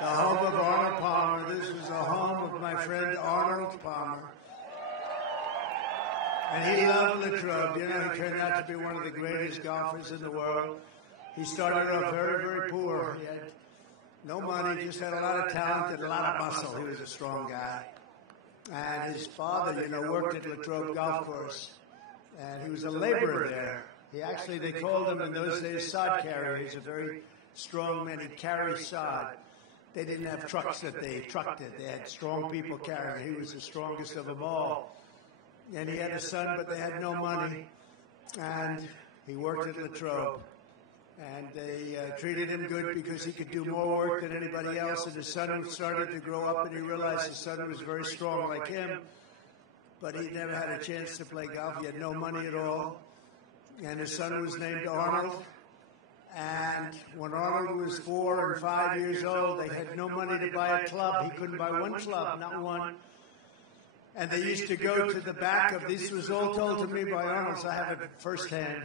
the home of Arnold Palmer. This was the home of my friend Arnold Palmer. And he loved Latrobe. You know, he turned out to be one of the greatest golfers in the world. He started off very, very poor. He had no money, just had a lot of talent and a lot of muscle. He was a strong guy. And his father, you know, worked at Latrobe Golf Course. And he was a laborer there. He actually, they called him in those days sod carrier. He's a very strong man. He carried sod. They didn't have trucks that they trucked it. They had strong people carrying it. He was the strongest of them all. And he had a son, but they had no money. And he worked at Latrobe. And they treated him good because he could do more work than anybody else. And his son started to grow up, and he realized his son was very strong like him. But he never had a chance to play golf. He had no money at all. And his son was named Arnold. And when Arnold was 4 and 5 years old, they had no money to buy a club. He couldn't buy one club, not one. And they used to go to the back of, this was all told to me by Arnold, so I have it firsthand.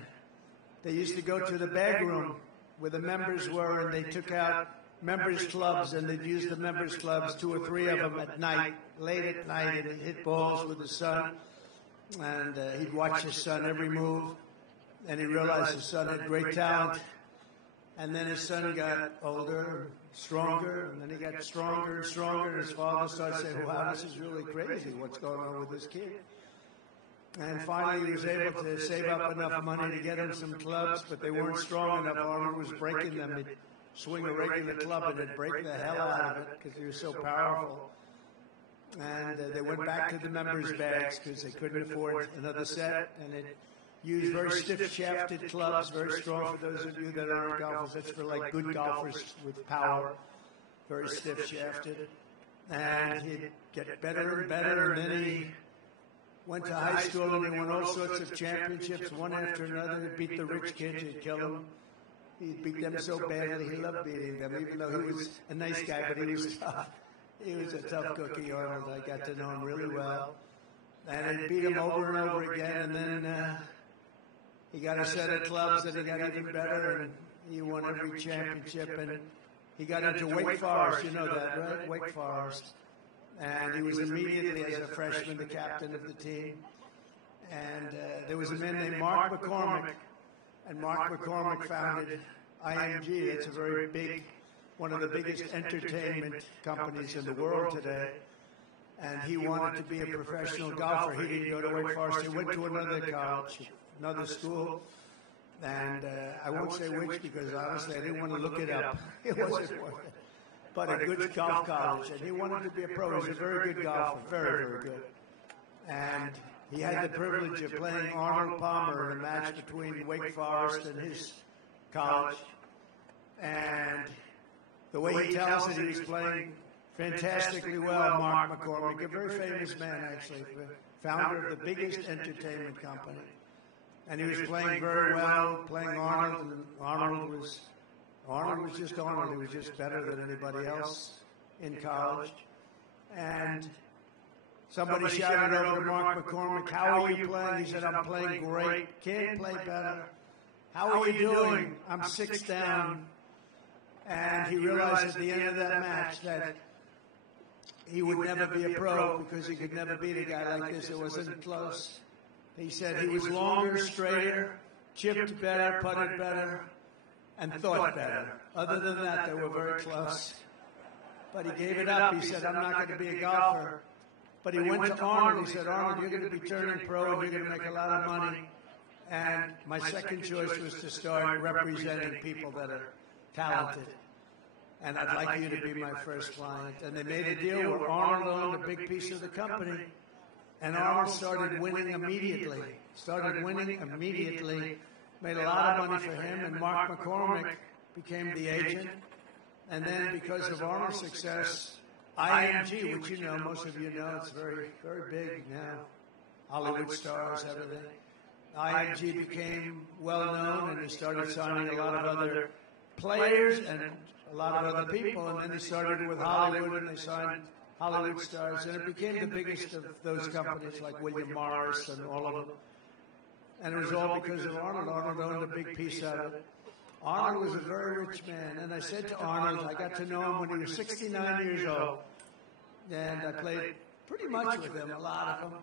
They used to go to the bag room where the members were, and they took out members' clubs, and they'd use the members' clubs, 2 or 3 of them at night, late at night, and he'd hit balls with his son. And he'd watch his son every move, and he realized his son had great talent. And then his son got older, stronger, and then he got stronger and stronger, and his father started saying, wow, this is really crazy, what's going on with this kid? And finally he was able to save up enough money to get him some clubs, but they weren't strong enough. Arnold was breaking them. He'd swing a regular club and it'd break the hell out of it because he was so powerful. And they went back to the members' bags because they couldn't afford another set, and it used very stiff-shafted clubs, very strong. For those of you that aren't golfers, that's for like good golfers with power, very stiff-shafted. And he'd get better and better, and then he went to high school and he won all sorts of championships, one after another. He'd beat the rich kids, he'd kill them. He'd beat them so badly, he loved beating them, even though he was a nice guy, but he was tough. He was a tough cookie, Arnold. I got to know him really well. And he'd beat him over and over again, and then he got a set of clubs and he got even better, and he won every championship. And he got into Wake Forest, you know that, right? Wake Forest. And he was immediately, as a freshman, the captain of the team. And there was a man named Mark McCormick, and Mark McCormick founded IMG. It's a very big, one of the biggest entertainment companies in the world today. And he wanted to be a professional golfer. He didn't go to Wake Forest. He went to another college, another school. And I won't say which because, honestly, I didn't want to look it up. It wasn't worth it. But a good golf college, and he wanted to be a pro. He was a very good golfer, very, very good. And he had the privilege of playing Arnold Palmer in a match between Wake Forest and his college. And the way he tells it, he was playing fantastically well, Mark McCormick, a very famous man, actually, founder of the biggest entertainment company. And he was playing very well, playing Arnold, and Arnold was just Arnold. He was just better than anybody else in college. And somebody shouted over to Mark McCormick, how are you playing? He said, I'm playing great. Can't play better. How are you doing? I'm 6 down. And he realized at the end of that match that he would never be a pro because he could never beat a guy like this. It wasn't close. He said he was longer, straighter, chipped better, putted better, and thought better. Other than that, they were very close. But he gave it up. He said, I'm not going to be a golfer. But he went to Arnold. He said, Arnold, you're going to be turning pro and you're going to make a lot of money. And my second choice was to start representing people that are talented. And I'd like you to be my first client. And they made a deal where Arnold owned a big piece of the company. And Arnold started winning immediately. Made a lot of money for him, and Mark McCormick became the agent. And then because of Arnold's success, IMG, which you know, most of you know, it's very, very big now. Hollywood stars, everything. IMG became well known, and he started signing a lot of other players and a lot of other people. And then he started with Hollywood, and they signed Hollywood stars, and it became the biggest of those companies, like William Morris and all of them. And it was all because of Arnold. Arnold owned a big piece of it. Arnold was a very rich man, and I said to Arnold, I got to know him when he was 69 years old, and I played pretty much with him, a lot of them.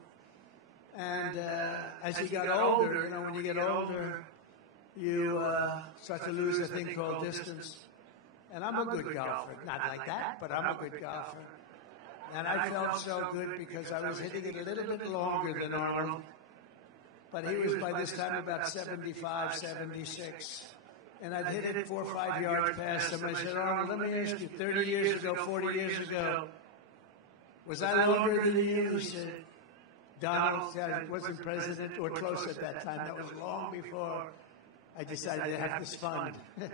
And as he got older, when you get older, you start to lose a thing called distance. And I'm a good golfer, not like that, but I'm a good golfer. And I felt so good because I was hitting it a little bit longer than Arnold. But he was by this time about 75, 76. And I'd hit it 4 or 5 yards past him. I said, Arnold, let me ask you, 30 years ago, 40 years ago, was I longer than you? He said, Donald wasn't president or close at that time. That was long before I decided to have this fund. But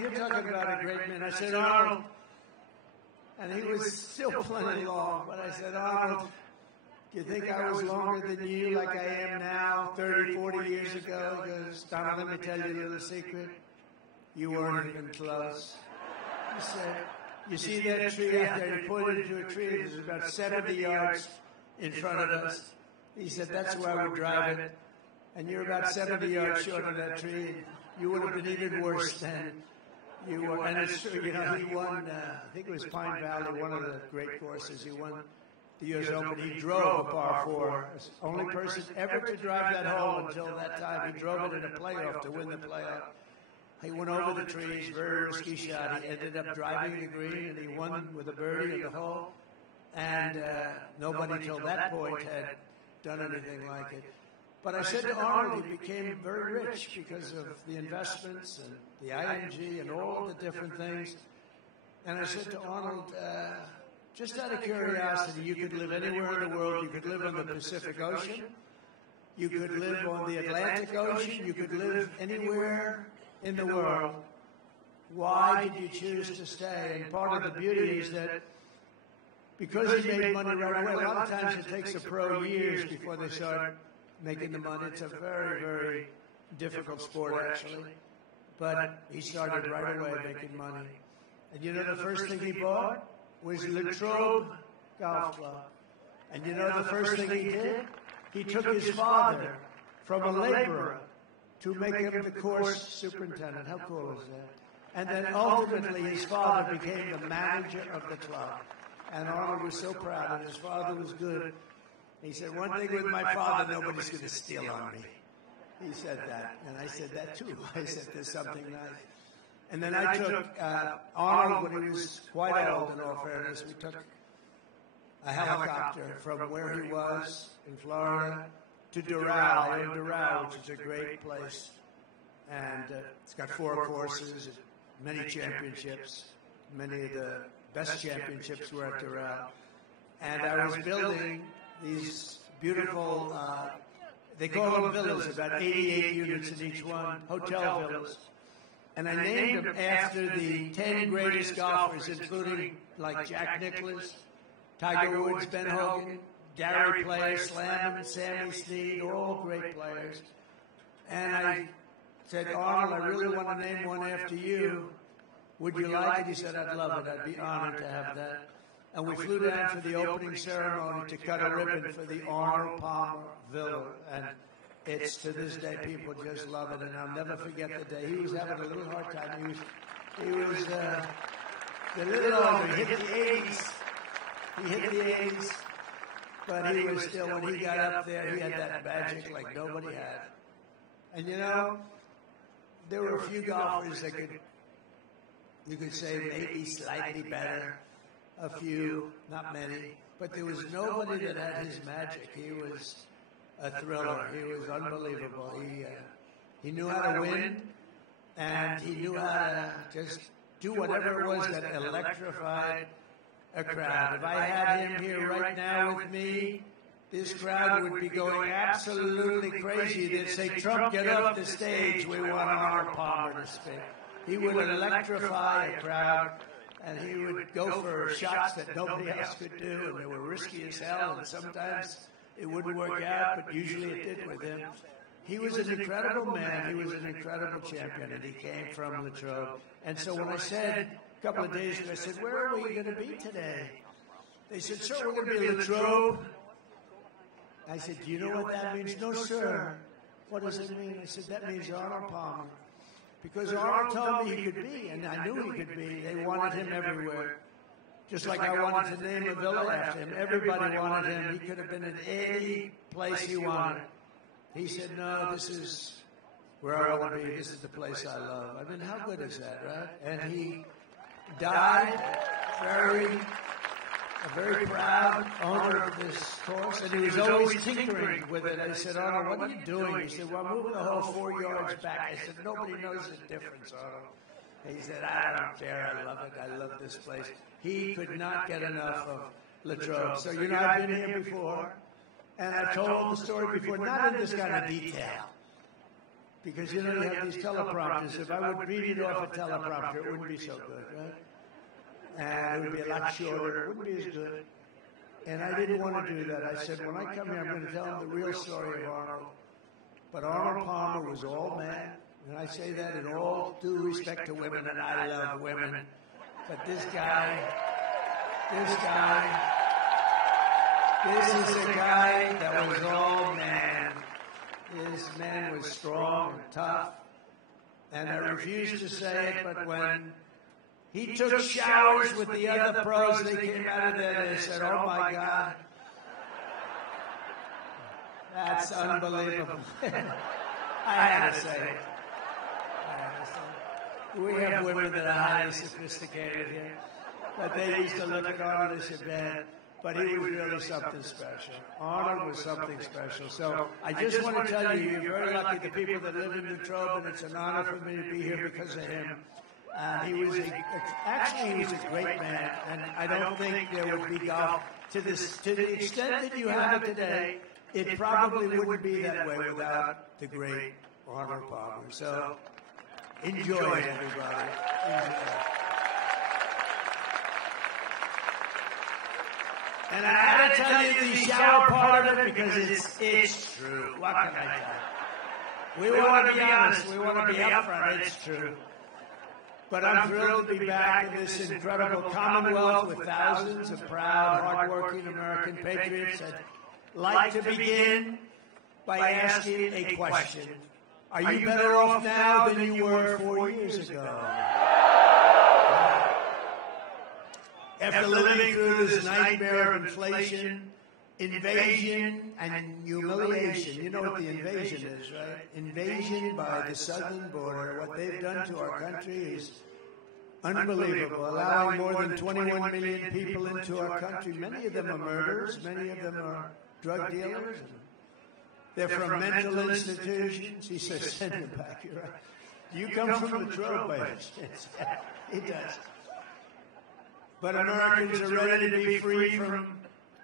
you're talking about a great man. I said, Arnold, and he was still plenty long, but I said, Arnold, do you think I was longer than you like I am now, 30, 40 years ago? He goes, Donald, let me tell you a little secret. You weren't even close. He said, you see that tree out there? He pointed to a tree that was about 70 yards in front of us. He said, that's where I would drive it. And you're about 70 yards short of that tree. You would have been even worse than you were. And it's true, he won, I think it was Pine Valley, one of the great courses. He won the U.S. Open. He drove a par 4. Only person ever to drive that hole until that time. He drove it in a playoff to win the playoff. He went over the trees, very risky shot. He ended up driving the green, and he won with a birdie in the hole. And nobody till that point had done anything like it. But I said to Arnold, he became very rich because of the investments and the IMG and all the different things. And I said to Arnold, just out of curiosity, you could live anywhere in the world. You could live on the Pacific Ocean. You could live on the Atlantic Ocean. You could live anywhere in the world. Why did you choose to stay? And part of the beauty is that because he made money right away, a lot of times it takes a pro years before they start making the money. It's a very, very difficult sport, actually. But he started right away making money. And the first thing he bought was Latrobe Golf Club. And the first thing he did? He took his father from a laborer to make him the course superintendent. How cool is that? And then ultimately his father became the manager of the club. And Arnold was so proud, and his father was good. He said, one thing with my father, nobody's going to steal on me. He said that, and I said that too. I said, there's something nice. And then I took Arnold when he was quite old, in all fairness. We took a helicopter from where he was in Florida to Doral, in Doral, which is a great place. And it's got 4 courses, many championships. Many of the best championships were at Doral. And I was building these beautiful, they call them villas, about 88 units in each one, hotel villas. And I named them after the 10 greatest golfers, including like Jack Nicklaus, Tiger Woods, Ben Hogan, Gary Player, Slam, Sammy Snead, all great players. And I said, Arnold, I really want to name one after you. Would you like it? He said, I'd love it. I'd be honored to have that. And we flew down for the opening ceremony to cut a ribbon for the Arnold Palmer Villa. And it's, to this day, people just love it. And I'll never forget the day. He was having a little hard time. He was a little older. He hit the 80s. He hit the 80s. But he was still, when he got up there, he had that magic like nobody had. And there were a few golfers that you could say maybe slightly better. A few, not many, but there was nobody that had his magic. He was a thriller. He was unbelievable. He knew how to win, and he knew how to just do whatever it was that electrified a crowd. If I had him here right now with me, this crowd would be going absolutely crazy. They'd say, Trump, get off the stage. We want Arnold Palmer to speak. He would electrify a crowd. And he would go for shots that nobody else could do, and they were risky as hell, and sometimes it wouldn't work out, but usually it did with him. He was an incredible man. He was an incredible champion, and he came from Latrobe. And so when I said a couple of days ago, I said, where are we going to be today? They said, sir, we're going to be Latrobe. I said, do you know what that means? No, sir. What does it mean? I said, that means Arnold Palmer. Because Arnold told me he could be, and I knew he could be. They wanted him everywhere. Just like I wanted to name a villa after him. Everybody wanted him. He could have been in any place he wanted. He said, no, this is where I want to be. This is the place I love. I mean, how good is that, right? And he died a very proud owner of this course, and he was always tinkering with it. I said, Arnold, what are you doing? He said, well, I'm moving the whole 4 yards back. I said, nobody knows the difference, Arnold. He said, I don't care. I love it. I love this place. He could not get enough of Latrobe. So, you know, I've been here before, and I've told the story before, not in this kind of detail. Because, you know, you have these teleprompters. If I would read it off a teleprompter, it wouldn't be so good, right? And it would be a lot shorter. It wouldn't be as good. And I didn't want to do that. I said, when I come here, I'm going to tell them the real story of Arnold. But Arnold Palmer was all man. And I say that in all due respect to women, and I love women. But this is a guy that was all man. His man was strong and tough. And I refuse to say it, but when he took showers with the other pros, they came out of there and they said, oh my God, that's unbelievable. I had to say it. We have women that are highly sophisticated here, but they used to look at Arnold and say, man, but he was really something special. Arnold was something special. So I just want to tell you, you're very lucky, the people that live in Latrobe, and it's an honor for me to be here because of him. He was a great man, and I don't think there would be golf to the extent that you have it today. It probably wouldn't be that way without the great Arnold Palmer. So enjoy it, everybody. Enjoy. And I had to tell you the shower part of it because it's true. What can I tell you? We want to be honest. We want to be upfront. It's true. But I'm thrilled to be back in this incredible Commonwealth with thousands of proud, hardworking American patriots. I'd like to begin by asking a question. Are you better off now than you were 4 years ago? After living through this nightmare of inflation, invasion, and humiliation, you know what the invasion is, right? Invasion by the southern border. What they've done to our country is unbelievable, allowing more than 21 million people into our country. Many of them are murderers. Many of them are drug dealers. They're from mental institutions. He says, send them back. You're right. You come from the Latrobe, by chance. He does. But Americans are ready to be free from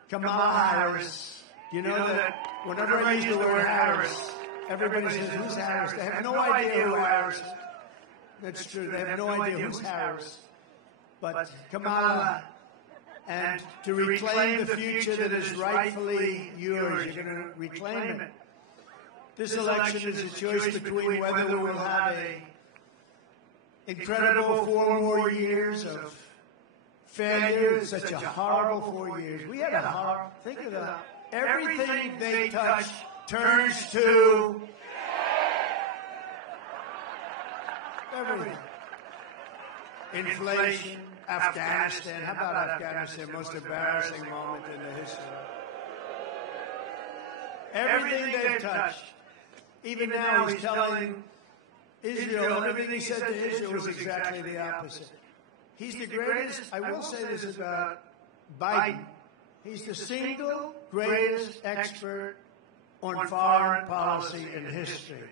Kamala Harris. You know that whenever I use the word Harris, everybody says, who's Harris? They have no idea who Harris is. That's true. They have no idea who's Harris. But Kamala, and to reclaim the future that is rightfully yours, you're going to reclaim it. This election is a choice between whether we will have an incredible 4 more years of failure, such a horrible 4 years. We had a horrible, think of that. Everything they touch turns to everything. Inflation, Afghanistan. How about Afghanistan? Most embarrassing moment in the history. Everything they've touched. Even now he's telling Israel, everything he said to Israel was exactly the opposite. He's the greatest, I will say this about Biden. He's the single greatest expert on foreign policy in history.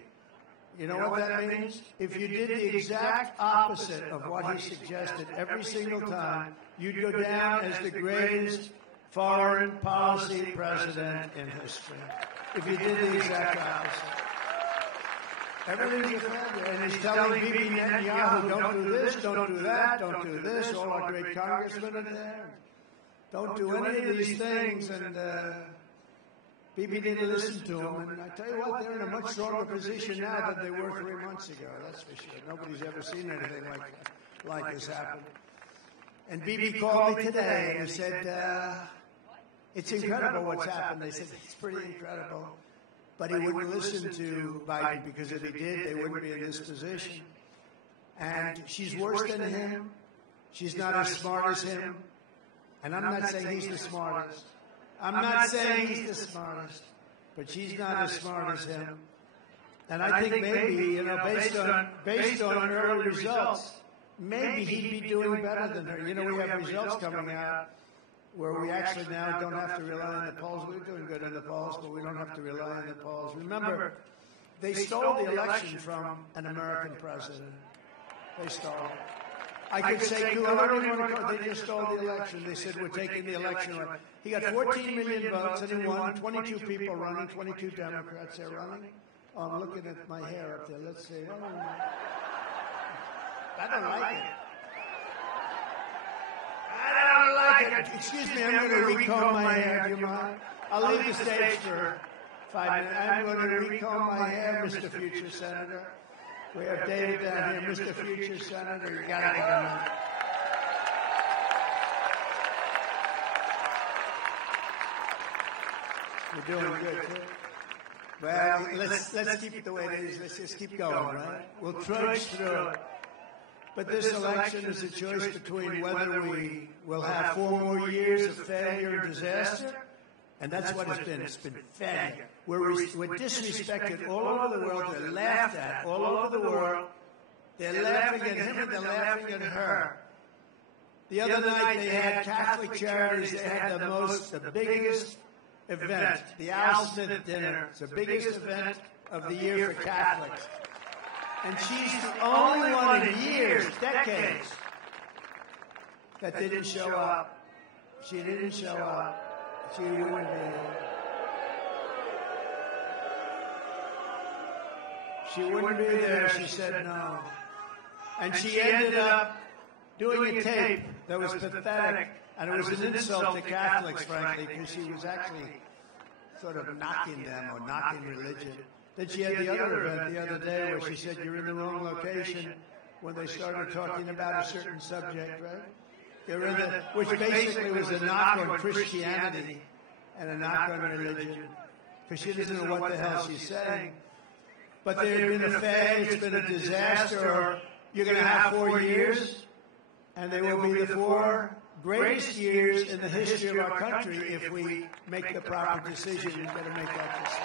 You know what that means? If you did the exact opposite of what he suggested every single time, you'd go down as the greatest foreign policy president in history. If you did the exact opposite. Everything's a failure. And he's telling Bibi Netanyahu, don't do this, don't do that, don't do this. All our great congressmen are there. Don't do any of these things. And Bibi didn't listen to him. And I tell you what, they're in a much stronger position now than they were 3 months ago. That's for sure. Nobody's ever seen anything like this happen. And Bibi called me today and he said, it's incredible what's happened. They said, it's pretty incredible. But he wouldn't listen to Biden because if he did, they wouldn't be in this position. And she's worse than him. She's not as smart as him. And I'm not saying he's the smartest. I'm not saying he's the smartest. But she's not as smart as him. And I think maybe, based on early results, maybe he'd be doing better than her. We have results coming out where we actually now don't have to rely on the polls. We're doing good in the polls, but we don't have to rely on the polls. Remember, they stole the election from an American president. They stole it. I could say, I don't even want to call it. They just stole the election. They said, we're taking the election away. He got 14 million votes and he won. 22 people running, 22 Democrats there running. Oh, I'm looking at my hair up there. Let's see. I don't like it. I don't like it. Excuse me, I'm going to recomb my hair. Do you mind? I'll leave the stage for 5 minutes. I'm going to recomb my hair, Mr. Future Senator. We have David down here, Mr. Future Senator. You got to come in. We're doing good, too. Well, let's keep it the way it is. Let's just keep going, right? We'll trudge through it. But this election is a choice between whether we will have 4 more years of failure and disaster, and that's what it's been. It's been failure. We're disrespected all over the world. They're laughed at all over the world. They're laughing at him and they're laughing at her. The other night they had Catholic Charities. They had the biggest event, the Al Smith dinner. It's the biggest event of the year for Catholics. And she's the only one in years, decades, that didn't show up. She didn't show up. She wouldn't be there. She wouldn't be there. She said no. And she ended up doing a tape that was pathetic. And it was an insult to Catholics, frankly, because she was actually sort of knocking them or knocking religion. Then she had the other event the other day where she said you're in the wrong location when they started talking about a certain subject, right? You're in which basically was a knock on Christianity and a knock on religion, because she doesn't know what the hell she's saying. But there had been a failure, it's been a disaster, or you're going to have 4 years, and they will be the 4 greatest years in the history of our country if we make the proper decision. We've got to make that decision.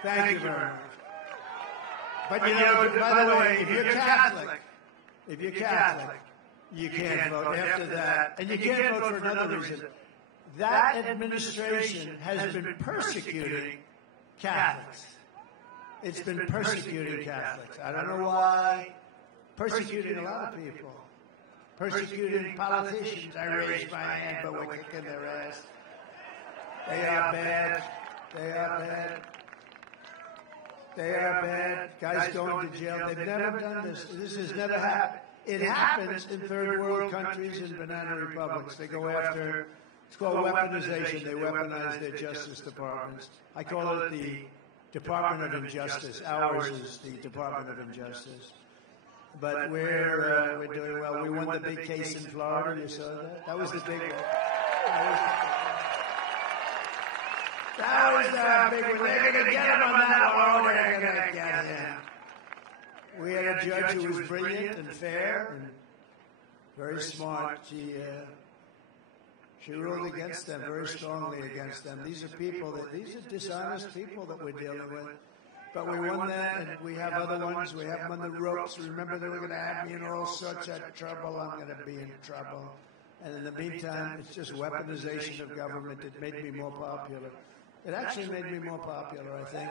Thank you very much. But by the way, if you're Catholic, you can't vote after that. And you can't vote for another reason. That administration has been persecuting Catholics. It's been persecuting Catholics. I don't know why. Persecuting a lot of people. Persecuting politicians. I raised my hand, but we're kicking their ass. They are bad. They are bad. They are bad. Guys going to jail. They've never done this. This has never happened. It happens in third world countries and banana republics. They go after, it's called weaponization. They weaponize their justice departments. I call it the Department of Injustice. Ours is the Department of Injustice. But we're doing well. We won the big case in Florida. You saw that? That was the big one. That was the big one. They're going to get him on that one. They're going to get him. We had a judge who was brilliant and fair and very smart. She ruled against them, very strongly against them. These are dishonest people that we're dealing with. But we won that, and we have other ones. We have them on the ropes. Remember, they were going to have me in all sorts of trouble. I'm going to be in trouble. And in the meantime, it's just weaponization of government. It made me more popular. It actually made me more popular, I think.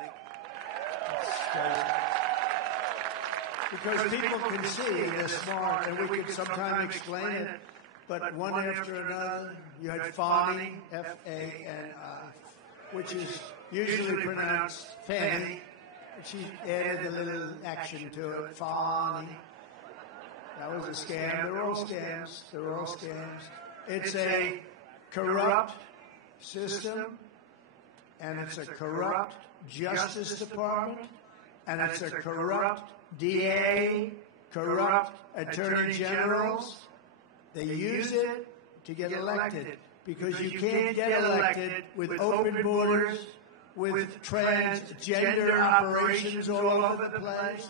Because people can see they're smart, and we could sometimes explain it. But one after another, you had Fanny, F-A-N-I, which is usually pronounced Fanny. She added a little action to it, Fanny. That was a scam. They're all scams. They're all scams. It's a corrupt system, and it's a corrupt Justice Department, and it's a corrupt DA, corrupt Attorney Generals. They use it to get elected because you can't get elected with open borders, with transgender operations all over the place,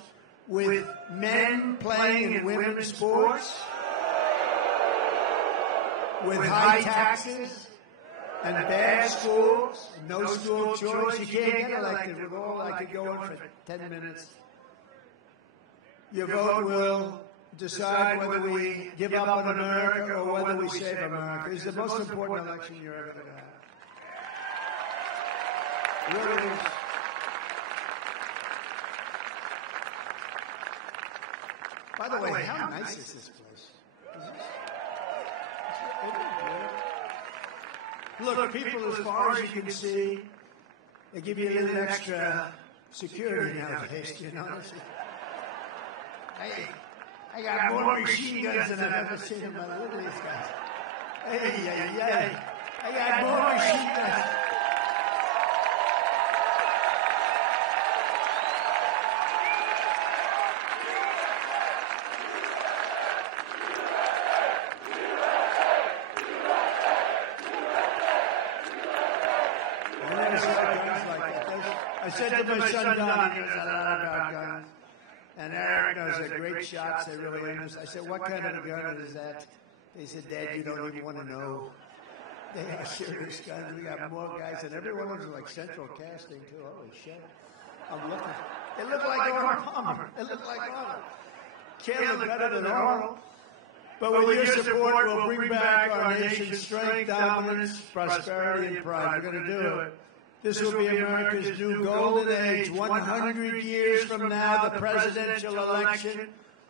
with men playing in women's sports, with high taxes and bad schools, no school choice. You can't get elected with all I could go on for 10 minutes. Your vote will decide whether we give up on America or whether we save America. It's the most important election you're ever going to have. It really is. By the way, how nice is this place? Look, people, as far as you can see, they give you a little extra security nowadays, you know. I got more machine guns than I've ever seen in my life. Look at these guys. Hey. I got more machine guns. I said to my son Don, he knows a lot about guns, and Eric knows they're great shots. They really are. I said, "What kind of a gun is that?" They said, "Dad, you don't even want to know. They are serious guns. We got more guys, and every one of them is like central casting too. Holy shit! I'm looking. They look like Arnold Palmer. They look like Arnold. Can't look better than Arnold. But with your support, we'll bring back our nation's strength, dominance, prosperity, and pride. We're going to do it. This will be America's new golden age. 100 years from now, the presidential election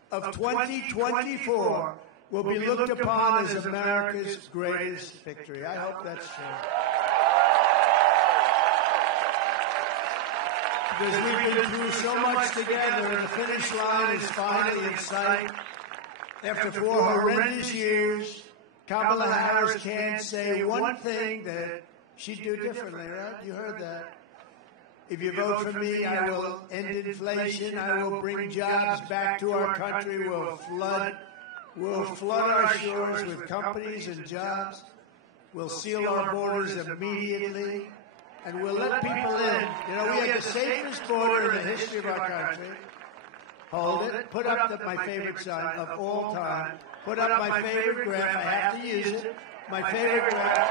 of 2024 will be looked upon as America's greatest victory. I hope that's true. Because we've been through so much together, and the finish line is finally in sight. After 4 horrendous years, Kamala Harris can't say one thing that she'd do differently, right? You heard that. If you vote for me, I will end inflation. I will bring jobs back to our country. We'll flood our shores with companies and jobs. We'll seal our borders immediately. And we'll let people in. You know, we have the safest border in the history of our country. Hold it. Put up my favorite sign of all time. Put up my favorite graph. I have to use it. My favorite graph.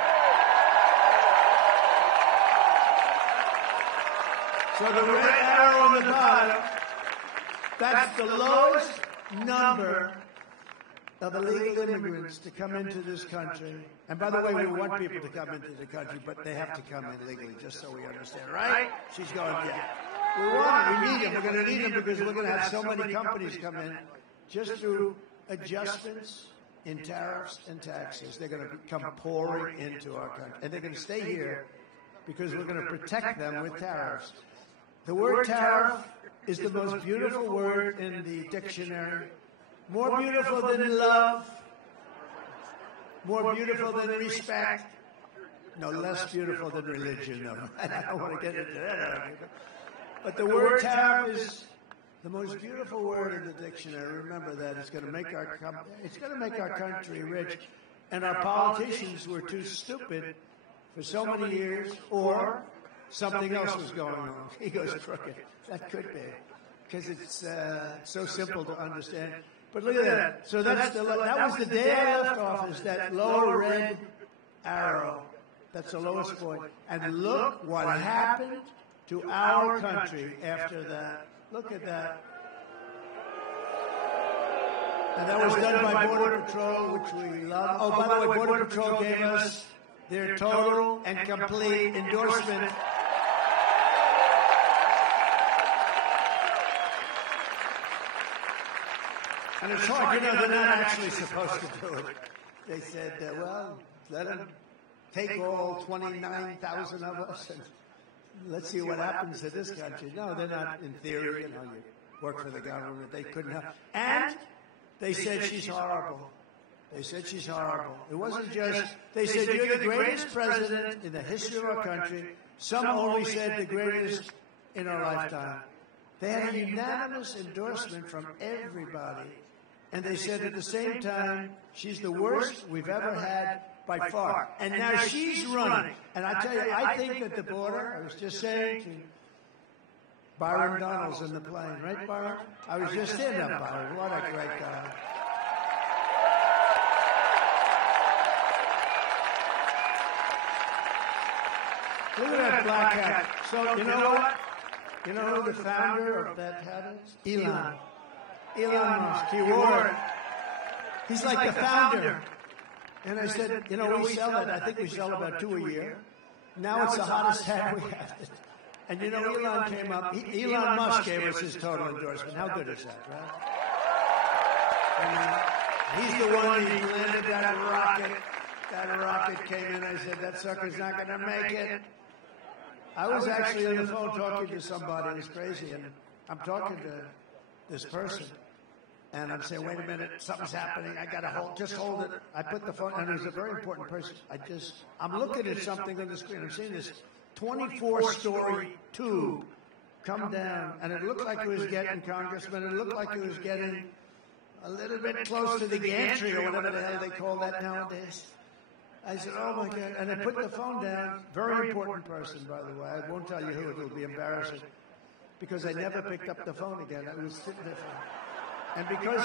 So the red arrow on the bottom, that's the lowest number of illegal immigrants to come into this country. And by the way, we want people to come into the country, but they have to come in legally, just so we understand, right? She's going, yeah. We want them. We need them. We're going to need them because we're going to have so many companies come in just through adjustments in tariffs and taxes. They're going to come pouring into our country. And they're going to stay here because we're going to protect them with tariffs. The word tariff is the most beautiful word in the dictionary. More beautiful than love. More beautiful than respect. No, less beautiful than religion, though. I don't want to get into that. But the word tariff is the most beautiful word in the dictionary. Remember that. It's going to make our country rich. And our politicians were too stupid for so many years, or something else was going on. He goes crooked. That could be, because it's so simple to understand. But look at that. So that was the day I left office, that lower red arrow. That's the lowest point. And look what happened to our country after that. Look at that. And that was done by Border Patrol, which we love. Oh, by the way, Border Patrol gave us their total and complete endorsement. And it's hard, you know, they're not actually supposed to do it. They said, well, let them take all 29,000 of us and let's see what happens to this country. No, they're not, in theory, you know, you work for the government. They couldn't help. And They said she's horrible. They said she's horrible. It wasn't just, they said, you're the greatest president in the history of our country. Some only said the greatest in our lifetime. They had a unanimous endorsement from everybody. And they said at the same time, she's the worst we've ever had by far. And now she's running. And I tell you, I think that the border, I was just saying to Byron Donald's in the plane, right, Byron? I was just in that, Byron. What a great guy. Look at that black hat. So, you know what? You know who the founder of that hat is? Elon. Elon Musk. He wore it. He's like the founder. And I said, you know, we sell it. I think we sell about 2 a year. Now it's the hottest hat we have. And you know, Elon came up. Elon Musk gave us his total endorsement. How good is that, right? And he's the one who landed that rocket. That rocket came in. I said, that sucker's not going to make it. I was actually on the phone talking to somebody. It was crazy. And I'm talking to this person. And I'm saying, wait a minute, something's happening. I got to just hold it. I put the phone, and it was a very important person. I'm looking at something on the screen. I'm seeing this 24-story tube come down, and it looked like it was getting, Congressman, it looked like it was getting a little bit close to the gantry or whatever the hell they call that nowadays. I said, oh, my God. And I put the phone down. Very important person, by the way. I won't tell you who. It will be embarrassing. Because I never picked up the phone again. I was sitting there. And because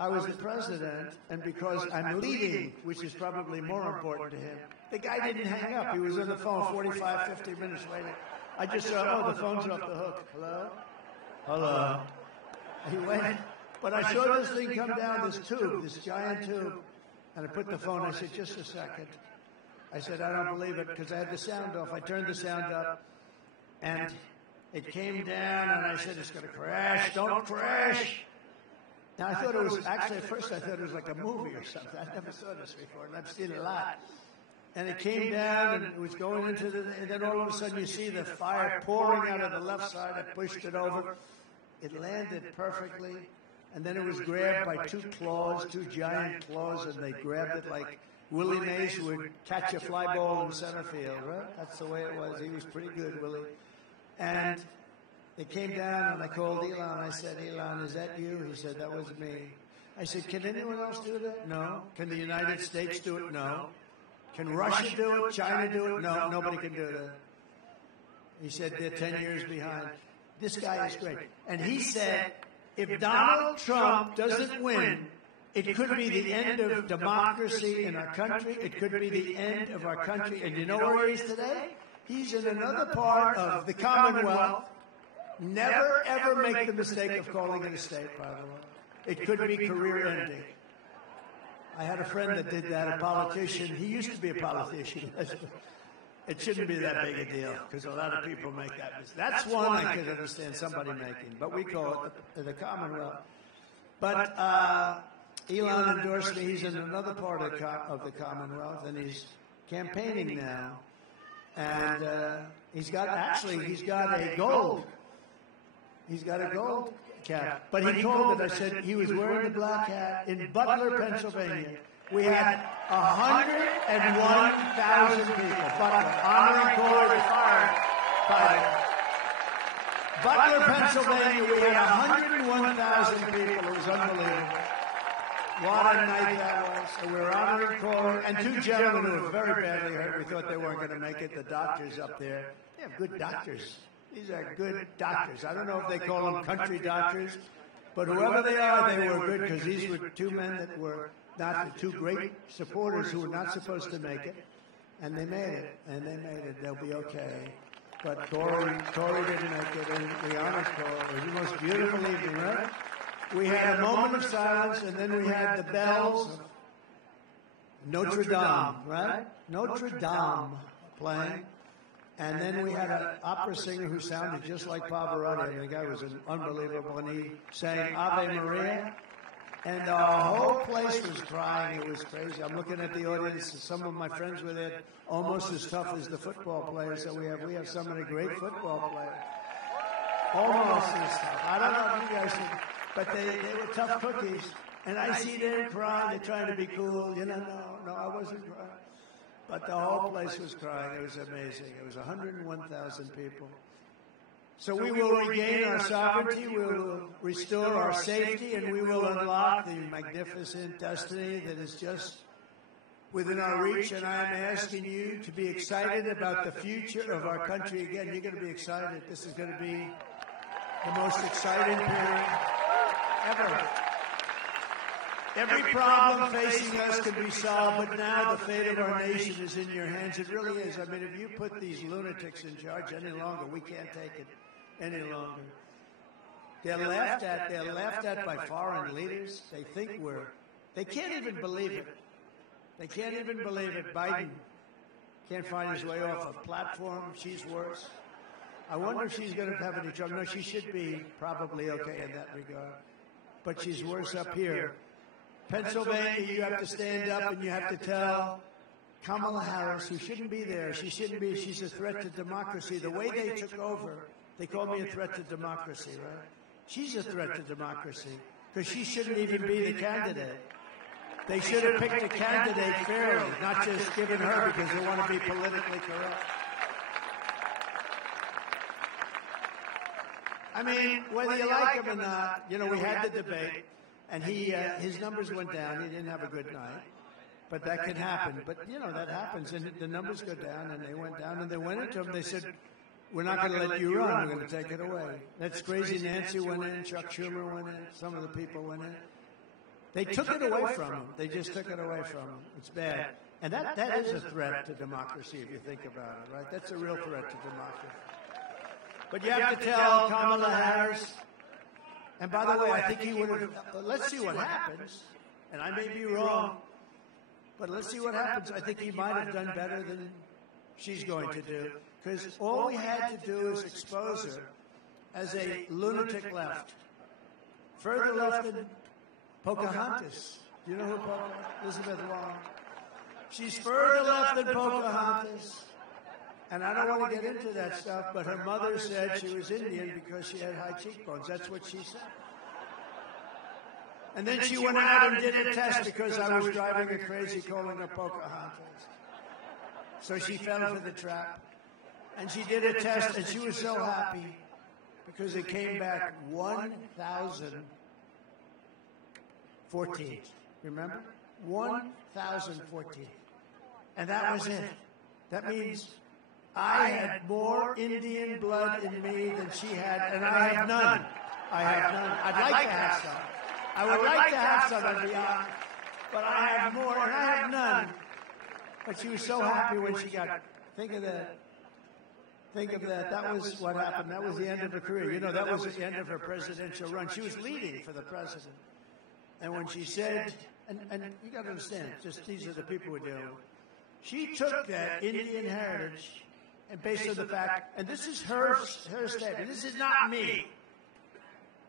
I was the president, and because I'm leading, which is probably more important to him, the guy didn't hang up. He was on the phone 45, 50 minutes later. I just saw, oh, the phone's off the hook. Hello? Hello? He went. But I saw this thing come down, this tube, this giant tube. And I put the phone, I said, just a second. I said, I don't believe it, because I had the sound off. I turned the sound up, and it came down, and I said, it's going to crash. Don't crash. Now, I thought it was, actually, at first I thought it was like a movie or something. I never saw this before, and I've seen it a lot. And it came down, and it was going into the, and then all of a sudden you see the fire pouring out of the left side. I pushed it over. It landed perfectly. And then it was grabbed by two claws, two giant claws, and they grabbed it like Willie Mays would catch a fly ball in center field, right? That's the way it was. He was pretty good, Willie. And it came down, and I called Elon. I said, Elon, is that you? He said, that was me. I said, can anyone else do that? No. Can the United States do it? No. Can Russia do it? China do it? No, nobody can do that. He said, they're 10 years behind. This guy is great. And he said, if Donald Trump doesn't win, it could be the end of democracy in our country. It could be the end of our country. And you know where he is today? He's in another part of the Commonwealth. Never, ever make the mistake of calling it a state, by the way. It could be career-ending. I had a friend that did that, a politician. He used to be a politician. It shouldn't be that big a deal, because a lot of people make that mistake. That's one I could understand somebody making, but we call it the Commonwealth. But Elon endorsed me. He's in another part of the Commonwealth, and he's campaigning now. And he's got a gold. He's got a gold cap. But he called it, I said, he was wearing the black hat in Butler, Pennsylvania. We had 101,000 people. Butler, honoring Corps of Fire. Butler, Pennsylvania, we had 101,000 people. It was unbelievable. What a night that was. So we were honoring Corps. And two gentlemen who were very badly hurt. We thought they weren't going to make it. The doctors up there. They have good doctors. These are good doctors. I don't know if they call them country doctors. But whoever they are, they were good, because these were two men that were not the two great supporters who were not supposed to make it, and they made it, They'll be okay. But Corey didn't make it, and we honored Corey. It was the most beautiful evening, right? We had a moment of silence, and then we had the bells of Notre Dame, right? Notre Dame playing. And then we had an opera singer who sounded just like Pavarotti. I mean, the guy was unbelievable, and he sang Ave Maria. And the whole place was crying. It was crazy. I'm looking at the audience. Some of my friends were there, almost as tough as the football players that we have. We have some of the great football players. Almost as tough. I don't know if you guys think. But they were tough cookies. And I see them crying. They're trying to be cool. You know, no, I wasn't crying. But the whole place was crying. It was amazing. It was 101,000 people. So we will regain our sovereignty, we will restore our safety, and we will unlock the magnificent destiny that is just within our reach. And I am asking you to be excited about the future of our country. Again, you're going to be excited. This is going to be the most exciting period ever. Every problem facing us can be solved, but now the fate of our nation is in your hands. It really is. I mean, if you put these lunatics in charge any longer, we can't take it any longer. They're laughed at by foreign leaders. They think they can't even believe it. They can't even believe it. Biden can't find his way off a platform. She's worse. I wonder if she's going to have any trouble. No, she should be probably okay in that regard. But she's worse up here. Pennsylvania, you have to stand up and you have to tell Kamala Harris, who shouldn't be there, she's a threat to democracy. The way they took over, they called me a threat to democracy, right? She's a threat to democracy because she shouldn't even be the candidate. They should have picked a candidate fairly, not just given her because they want to be politically correct. I mean, whether you like him or not, you know, we had the debate. And his numbers went down. He didn't have a good night. But that can happen. But, you know, that happens. And the numbers go down, and they went down. And they went into him. They said, we're not going to let you run. We're going to take it away. That's crazy. Nancy went in. Chuck Schumer went in. Some of the people went in. They took it away from him. They just took it away from him. It's bad. And that is a threat to democracy, if you think about it, right? That's a real threat to democracy. But you have to tell Kamala Harris... And by the way, I think he would have, let's see what happens. And I may be wrong, but let's see what happens. I think he might have done better than she's going to do. Because all we had to do is expose her as a lunatic left. Further left than Pocahontas. Do you know who Elizabeth Warren? She's further left than Pocahontas. And I don't want to get into that stuff, but her mother said she was Indian because she had high cheekbones. That's what she said. And then she went out and did a test because I was driving her crazy calling her Pocahontas. So she fell for the trap. And she did a test, and she was so happy because it came back 1,014. Remember? 1,014. And that was it. That means... I had more Indian blood in me than she had, and I have none. I have none. I'd like to have some. I would like to have some, to be honest. But I have more, and I have none. But she was so happy when she got, think of that. Think of that. That was what happened. That was the end of her career. You know, that was the end of her presidential run. She was leading for the president. And when she said, and you got to understand, just these are the people we're dealing with. She took that Indian heritage, and based on the fact, and this is her statement, this is not me.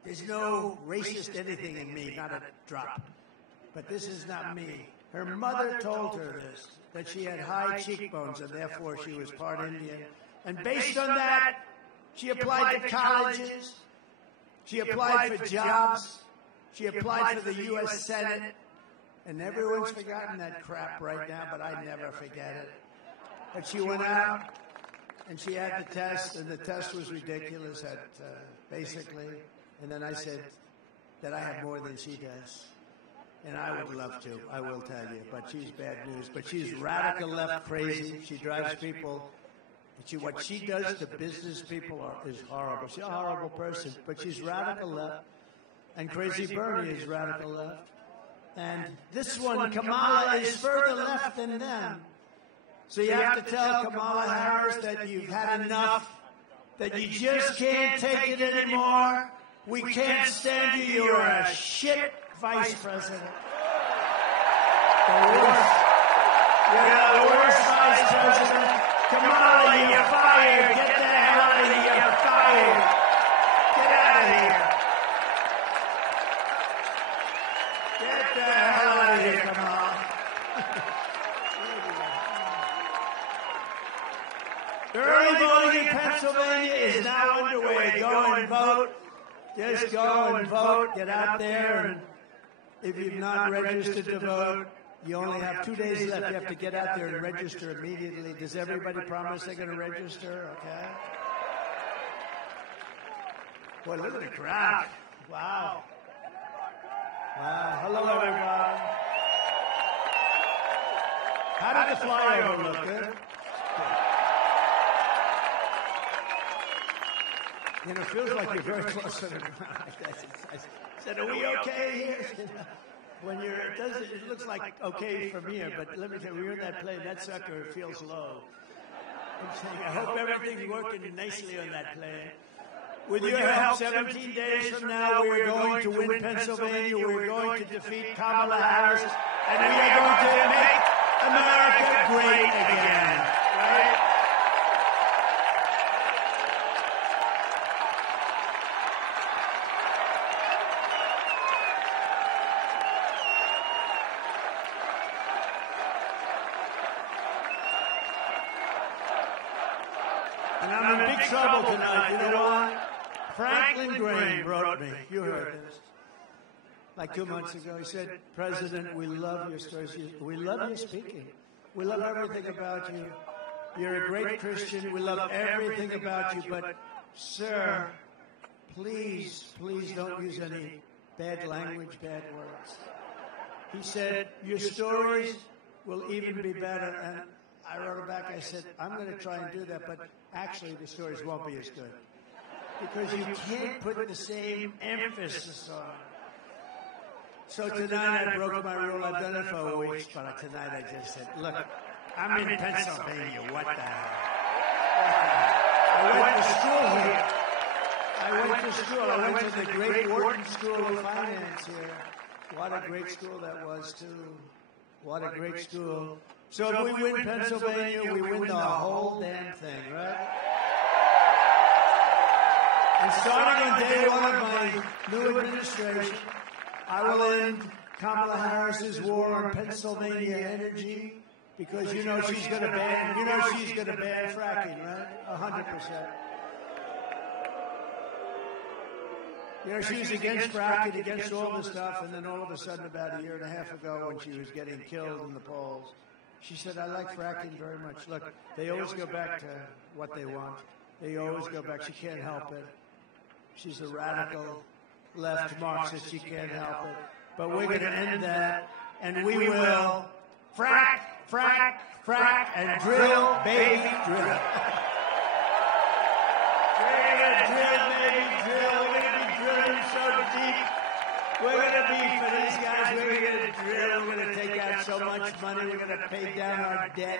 There's no racist anything in me, not a drop. But this is not me. Her mother told her this, that she had high cheekbones, and therefore she was part Indian. And based on that, she applied to colleges, she applied for jobs, she applied for the U.S. Senate, and everyone's forgotten that crap right now, but I never forget it. But she went out, and she had the test, and the test was ridiculous basically. And then I said that I have more than she does. And I would love to, I will tell you, but she's bad news. But she's radical left crazy. She drives people. What she does to business people is horrible. She's a horrible person, but she's radical left. And Crazy Bernie is radical left. And this one, Kamala, is further left than them. So you have to tell Kamala Harris that you've had enough, that you just can't take it anymore. We can't stand you. You're a shit vice president. The worst. You're the worst vice president. Kamala, you're fired. Get the hell out of here. You're fired. Get out of here. Get the hell out of here, Kamala. Early voting in Pennsylvania is now underway. Go and vote. Just go and vote. Get out there. And if you've not registered to vote, you only have 2 days left. You have to get out there and register immediately. Does everybody promise they're going to register? Okay. Boy, look at the crowd. Wow. Wow. Hello, everyone. How did the flyover look? Good? You know, it feels like you're very close to the ground. I said, are we okay here? When you're, it looks like okay from here, but let me tell you, when you're in that plane, that sucker feels low. I'm saying, I hope everything's working nicely on that plane. With your help, 17 days from now, we're going to win Pennsylvania. We're going to defeat Kamala Harris, and we are going to make America great again. Right? And I'm in big trouble tonight. You know why? Franklin Graham wrote me. You heard this. Like 2 months ago, he said, President, we love your stories. We love your speaking. We love everything about you. You're a great Christian. We love everything about you. But, sir, please don't use any bad language, bad words. He said, your stories will even be better. And I wrote back, I said, I'm going to try and do that, but actually the stories won't be as good. Because you can't put the same emphasis on it. So tonight I broke my rule. I've done it for weeks, but tonight I just said, look, I'm in Pennsylvania. What the hell? I went to school. I went to the Great Wharton School of Finance here. What a great school that was, too. What a great school. So if we win Pennsylvania, we win the whole damn thing, right? And starting on day one of my new administration, I will end Kamala Harris's war on Pennsylvania energy because you know she's going to ban fracking, right? 100%. You know, she was against fracking, against all this stuff, and then all of a sudden, about a year and a half ago, when she was getting killed in the polls, she said, I like fracking very much. Look, they always go back to what they want. They always go back. She can't help it. She's a radical left Marxist. She can't help it. But we're going to end that, and we will frack, and drill, baby, drill. We're going to drill, baby, drill. We're going to be drilling so deep. We're going to be, for these guys, we're going to drill. We're going to take out so much money. We're going to pay down our debt.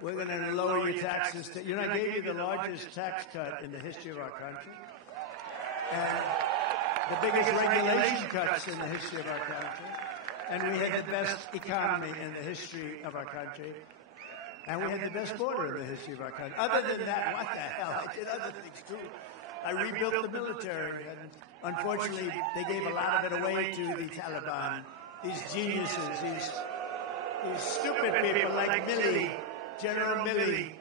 We're going to lower your taxes. You know, I gave you the largest tax cut in the history of our country. And the biggest regulation cuts in the history of our country. And we had the best economy in the history of our country. And we had the best border in the history of our country. Other than that, what the hell? I did other things, too. I rebuilt the military. And unfortunately, they gave a lot of it away to the Taliban. These geniuses, these stupid people like Milley, General Milley.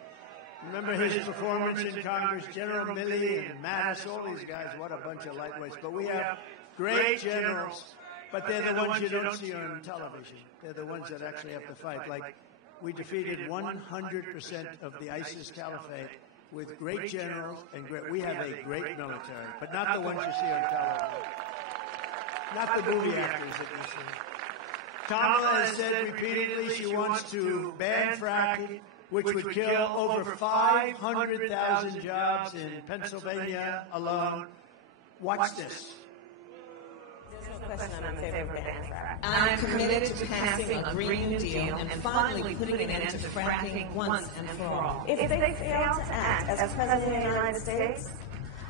Remember his performance in Congress, General Milley and Mattis, all these guys, what a bunch of lightweights. But we have great generals, but they're the ones you don't see on television. They're the ones that actually have to fight. Like, we defeated 100% of the ISIS caliphate with great generals and we have a great military, but not the ones you see on television. Not the movie actors that you see. Kamala has said repeatedly she wants to ban fracking, which would kill over 500,000 jobs in Pennsylvania alone. Watch this. There's no question I'm in favor of banning fracking. I'm committed to passing a Green New Deal and finally putting an end to fracking once and for all. If they fail to act as President of the United States,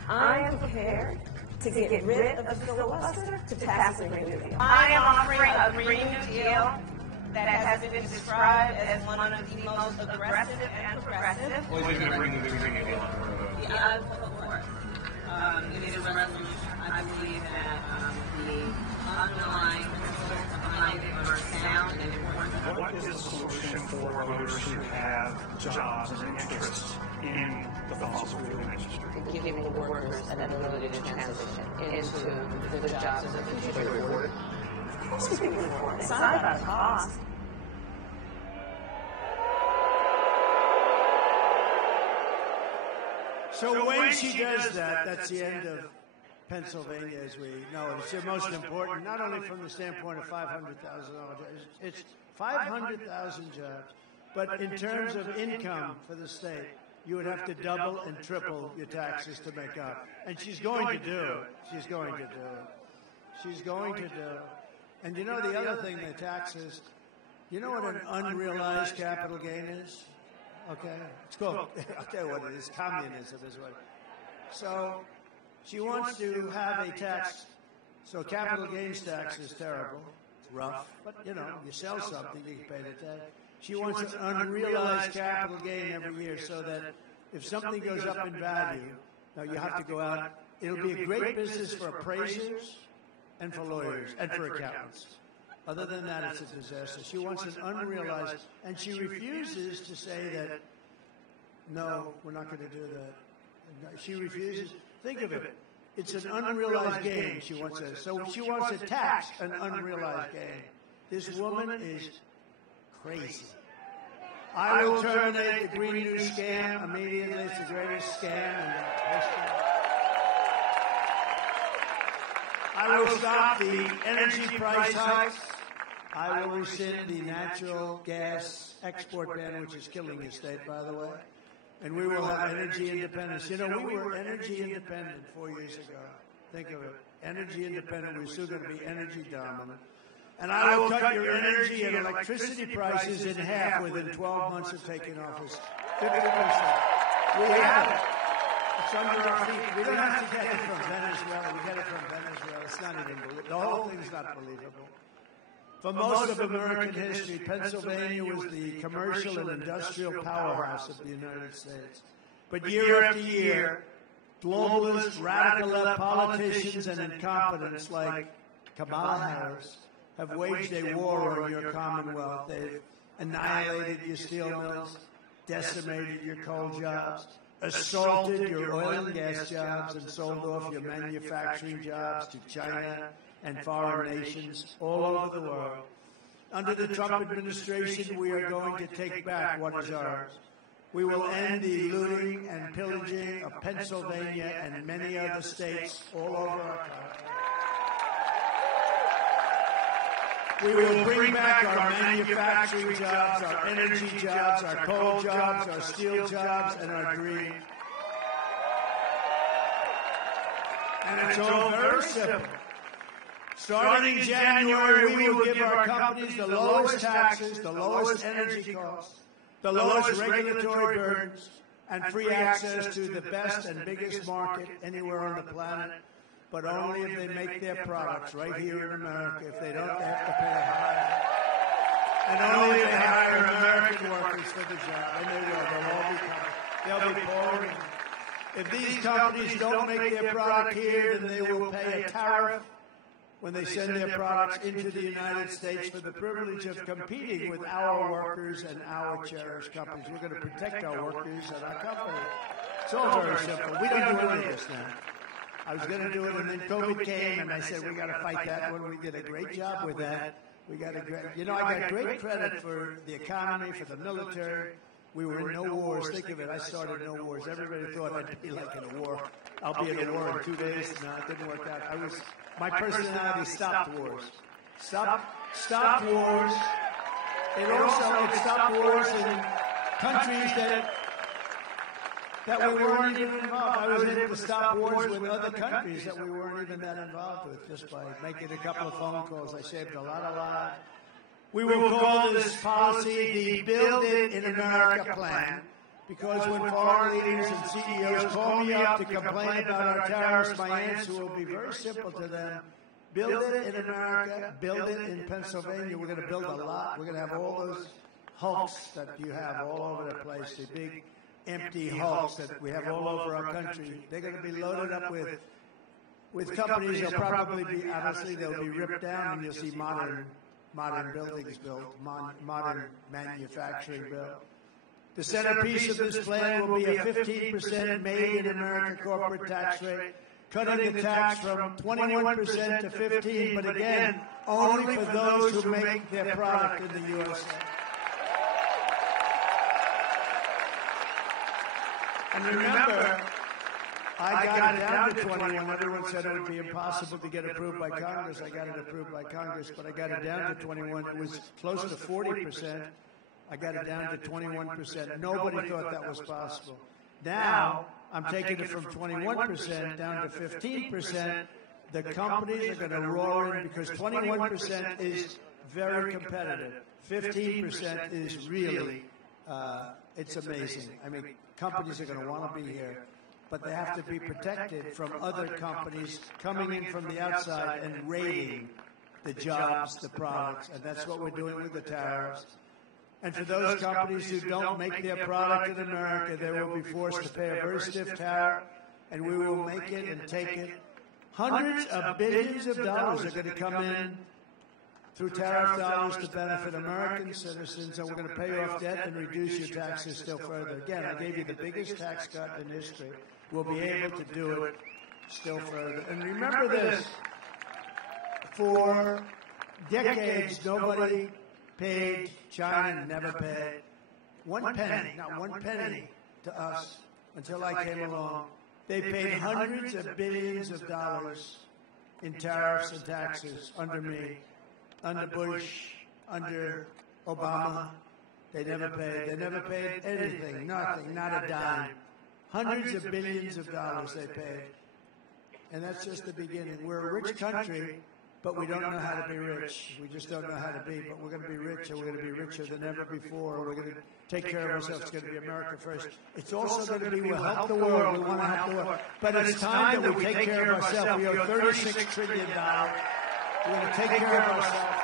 I am prepared to get rid of the filibuster to pass a Green New Deal. I am offering a Green New Deal that has been described as one of the most aggressive and progressive. Well, you're going to bring the Green New Deal up for a vote. Yeah, of course. It is a resolution. I believe that the underlying principles behind it are sound and important. What is the solution for voters who have jobs and interests in the fossil fuel industry. Giving the workers an ability to transition into the jobs of the future. Rewarded. Of course we can reward. It's not about cost. So when she does that, that's the end of Pennsylvania as we know it. It's the most important, not only from the standpoint of $500,000 jobs, it's 500,000 jobs, but in terms of income for the state, you would have to double and triple your taxes to make up. And she's going to do it. She's going to do it. She's going to do it. And you know the other thing, the taxes, you know what an unrealized capital gain is? Okay? It's called, I'll tell you what it is, communism is what it is. So she wants to have a tax, so capital gains tax is terrible. It's rough, but you know, you sell something, you can pay the tax. She wants an unrealized capital gain every year so that if something goes up in value, now you have to go out. It'll be a great business for appraisers and for lawyers and for accountants. Other than that, it's a disaster. She wants an unrealized, and she refuses to say that, no, we're not going to do that. She refuses. Think of it. It's an unrealized gain she wants to. So she wants to tax an unrealized gain. This woman is crazy. I will terminate the Green New scam immediately. It's the greatest scam in history. I will stop the energy price hikes. I will rescind the natural gas export ban, which is killing the state, by the way. And we will have energy independence. You know, we were energy independent 4 years ago. Think of it. Energy independent. We're still going to be energy dominant. And I will cut your energy and electricity prices in half within 12 months of taking office. 50%. We have it. It's under our feet. We don't have to get it from Venezuela. We get it from Venezuela. It's not even believable. The whole thing is not believable. For most of American history, Pennsylvania was the commercial and industrial powerhouse of the United States. But year after year, globalist, radical left politicians and incompetents like Kamala Harris have waged a war on your commonwealth. They've annihilated your steel mills, decimated your coal jobs, assaulted your oil and gas jobs, and sold off your manufacturing jobs to China and foreign nations all over the world. Under the Trump administration, we are going to take back what is ours. We will end the looting and pillaging of Pennsylvania and many other states all over our country. We will bring back our manufacturing jobs, our energy jobs, our coal jobs, our steel jobs, and our dreams. And it's all very simple. Starting in January, we will give our companies the lowest taxes, the lowest energy costs, the lowest regulatory burdens, and free access to the best and biggest market anywhere on the planet, but only if they make their products right here in America. If they don't, they have to pay a higher. And only if they hire American workers for the job. And they will. They'll be pouring. If these companies don't make their product here, then they will pay a tariff when they send their products into the United States for the privilege of competing with our workers and our cherished companies. We're going to protect our workers and our company. It's all very simple. We don't do any of this now. I was going to do it, and then COVID came, and I said, we got to fight that one. We did a great job with that. We got a great, I got great credit for the economy, for the military. We were in no wars. Think of it. I started no wars. Everybody thought I'd be like in a war. I'll be in a war in 2 days. No, it didn't work out. My personality stopped wars. Stopped wars. It stopped wars in countries that we weren't even involved. I was able to stop wars with other countries that we weren't even that involved with just by making a couple of phone calls. I saved a lot of lives. We will call this policy the Build It in America plan, because when foreign leaders and CEOs call me up to complain about our tariffs, my answer will be very simple to them. Build it in America, build it in Pennsylvania. We're going to build a lot. We're going to have all those hulks that you have all over the place, the big empty hulks that we have all over our country. They're going to be loaded up with companies. They'll probably be, honestly, they'll be ripped down, and you'll see modern buildings built, modern manufacturing built. The centerpiece of this plan will be a 15% made in America corporate tax rate, cutting the tax from 21% to 15%, but again, only for those who make their product in the USA. And remember, I got it down to 21. Everyone said it would be impossible to get approved by Congress. I got it approved by Congress, but I got it down to 21. It was close to 40%. I got it down to 21%. Nobody thought that was possible. Now, I'm taking it from 21% down to 15%. The companies are going to roar in because 21% is very competitive. 15% is really, it's amazing. I mean, companies are going to want to be here, but they have to be protected from other companies coming in from the outside and raiding the jobs, the products, and that's what we're doing with the tariffs. And for those companies who don't make their product in America, they will be forced to pay a very stiff tariff, and we will make it and take it. Hundreds of billions of dollars are going to come in through tariff dollars to benefit American citizens, and we're going to pay off debt and reduce your taxes still further. Again, I gave you the biggest tax cut in history. We'll be able to do it still further. And remember this, for decades, nobody paid, China never paid one penny, not one penny to us until I came along. They paid hundreds of billions of dollars in tariffs and taxes under me, under Bush, under Obama. They never paid. They never paid anything, nothing, not a dime. Hundreds of billions of dollars they paid. And that's just the beginning. We're a rich country, but we don't know how to be rich. We just don't know how to be, but we're going to be rich, and we're going to be richer than ever before. We're going to take care of ourselves. It's going to be America first. It's also going to be we'll help the world. We want to help the world. But it's time that we take care of ourselves. We owe $36 trillion. We're going to take care of ourselves.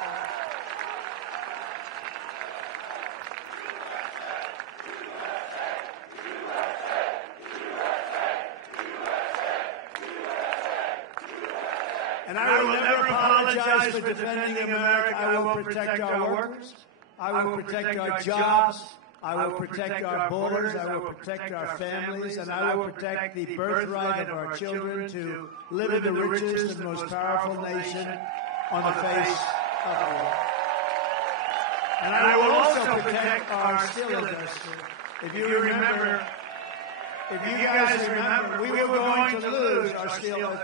And I will never apologize for defending America. I will protect our workers. I will protect our jobs. I will protect our borders. I will protect our families. And I will protect the birthright of our children to live in the richest and most powerful nation on the face of the world. And I will also protect our steel industry. If you remember, if you guys remember, we were going to lose our steel.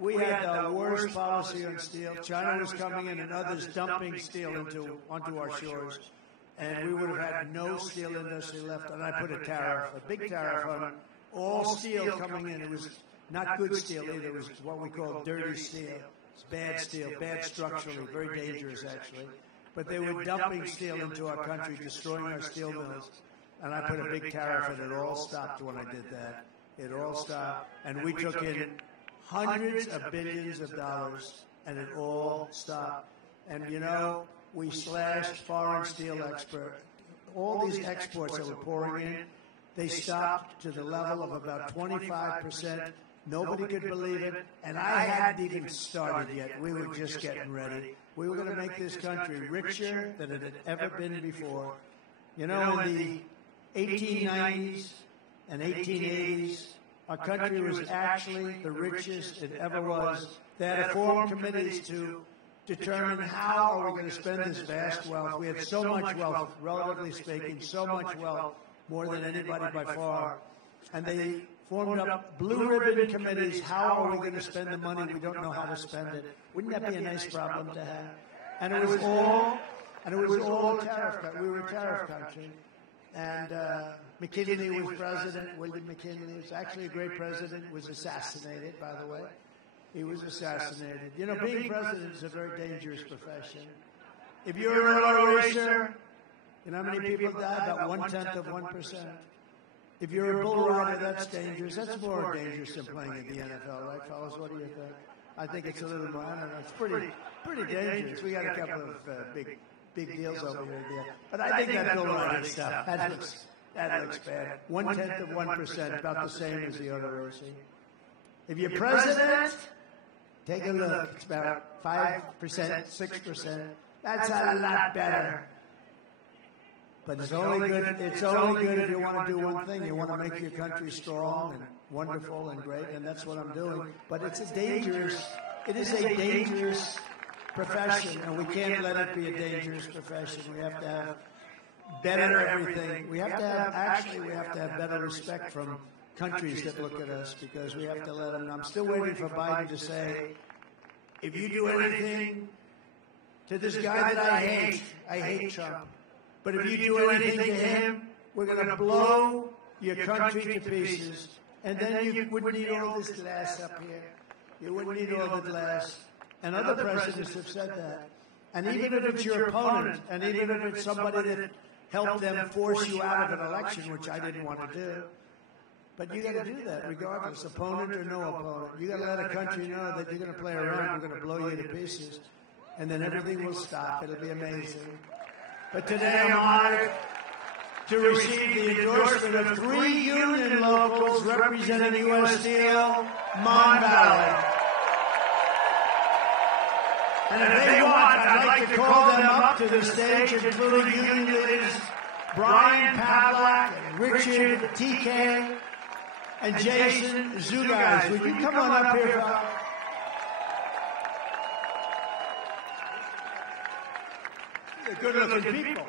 We had the worst policy on steel. China was coming in and others dumping steel onto our shores. And we would have had no steel industry left. And I put a tariff, a big tariff on all steel coming in. It was not good steel either. It was what we call dirty steel. It's bad steel, bad structurally, very dangerous actually. But they were dumping steel into our country, destroying our steel mills. And I put a big tariff and it all stopped when I did that. It all stopped. And we took in hundreds of billions of dollars, and it all stopped. And you know, we slashed foreign steel export. All these exports that were pouring in, they stopped to the level of about 25%. Nobody could believe it, and I hadn't even started yet. We were just getting ready. We were going to make this country richer than it had ever been before. You know, in the 1890s and 1880s, our country was actually the richest it ever was. They had to form committees to determine how are we going to spend this vast wealth. We had so much wealth, relatively speaking, so much wealth, more than anybody by far. And they formed up blue ribbon committees. How are we going to spend the money? We don't know how to spend it. Wouldn't that be a nice problem to have? And it was all tariff cut. We were a tariff country. And McKinley was president. William McKinley was actually a great president. Was assassinated, by the way. He was assassinated. You know, being president is a very dangerous profession. If you're an auto racer, you know how many people die? About 1/10%. If you're a bull rider, that's dangerous. That's more dangerous than playing in the NFL, right, fellas? What do you think? I think it's a little more. I don't know. It's pretty dangerous. We got a couple of big deals over here. But I think that bull rider stuff, that looks bad. 1/10%, about the same as the auto racing. If you're president, take a look. It's about 5%, 6%. That's a lot better. But it's only good. It's only good if you want to do one thing. You want to make your country strong and wonderful and great, and that's what I'm doing. But it's a dangerous. It is a dangerous profession, and we can't let it be a dangerous profession. We have to have better everything. We have to have better respect from countries that look at us, because we have to let them. I'm still waiting for Biden to say, if you do anything to this guy that I hate Trump. But if you do anything to him, we're going to blow your country to pieces. And then you wouldn't need all this glass up here. You wouldn't need all the glass. And other presidents have said that. And even if it's your opponent, and even if it's somebody that helped them force you out of an election, which I didn't want to do, but you got to do that regardless, opponent or no opponent. You got to let a country know that you're going to play around, we're going to blow you to pieces, and then everything will stop. It'll be amazing. But today I'm honored to receive the endorsement of 3 union locals representing U.S. Steel, Mon Valley. And if they want, I'd like to call them up to the stage, including union leaders Brian Pavlak, and Richard TK, and Jason Zugais. Would you come on up here, Bob? They're good-looking people.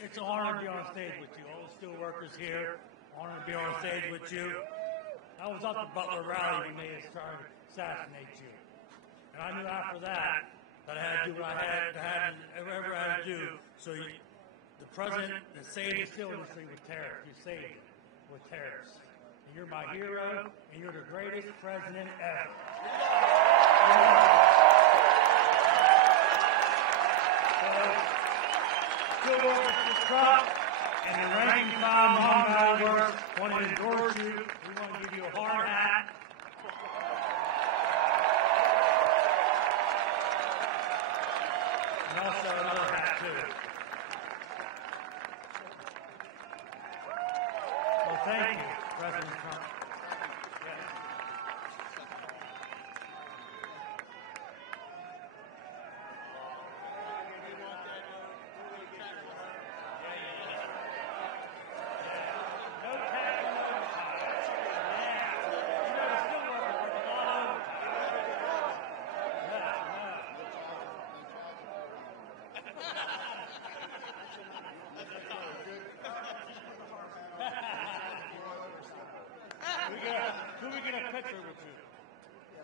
It's an honor to be on stage with you. All the steel workers here, honor to be on stage with you. I was at the Butler rally when they tried to assassinate you. And I knew after that I had to do what I had whatever I had to do. So the president that saved the steel industry with tariffs, you saved it with tariffs. And you're my hero, and you're the greatest president ever. Steel workers for Trump and the ranking file Mon Valley workers want to endorse you. We want to give you a hard hat. And also another hat, too. Well, thank you, President Trump. Can we get a picture with you? Yeah,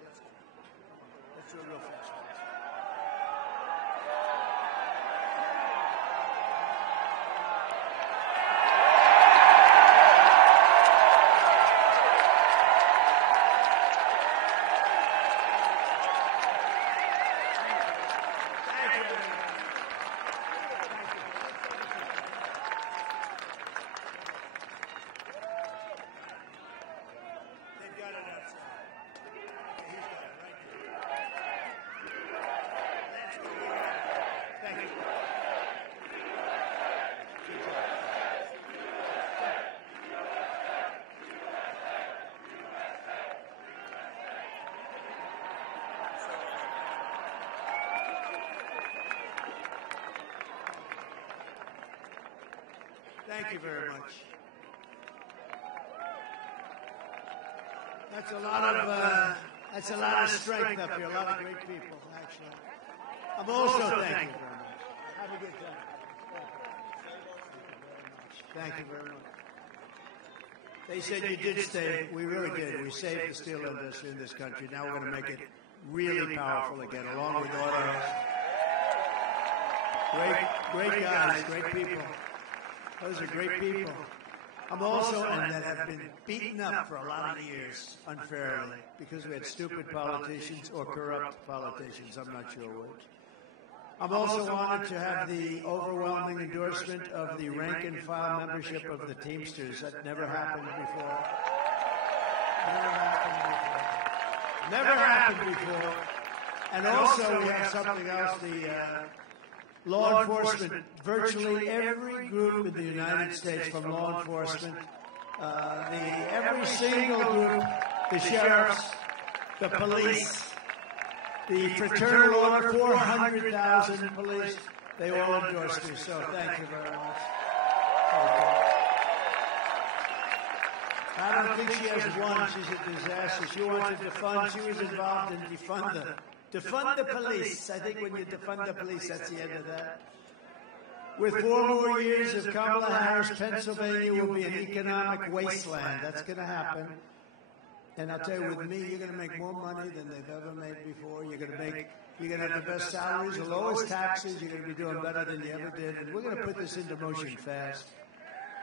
let's do it real fast. Thank you very much. That's a lot of That's a lot of strength up here, a lot of great people, actually. I'm also thank you very much. Have a good time. Thank you very much. They said you did stay. We really did. We saved the steel industry in this country. Now we're going to make it really powerful again, along with autos. Great guys, great people. Those are great people. I'm also, and that have been beaten up for a lot of years unfairly because we had stupid politicians or corrupt politicians. I'm not sure which. I'm also honored to have the overwhelming endorsement of the rank and file membership of the Teamsters. That never happened before. Never happened before. And also we have something else, the law enforcement. Virtually every group in the United States from law enforcement, every single group, the sheriffs, the police, the fraternal order, 400,000 police, they all endorsed me, so thank you very much. I don't think she has won. She's a disaster. She wants to defund. She was involved in defund the police. I think when you defund the police, that's the end of that. With 4 more years of Kamala Harris, Pennsylvania will be an economic wasteland. That's going to happen. And I'll tell you, with me, you're going to make more money than they've ever made before. You're going to have the best salaries, the lowest taxes. You're going to be doing better than you ever did. And we're going to put this into motion fast.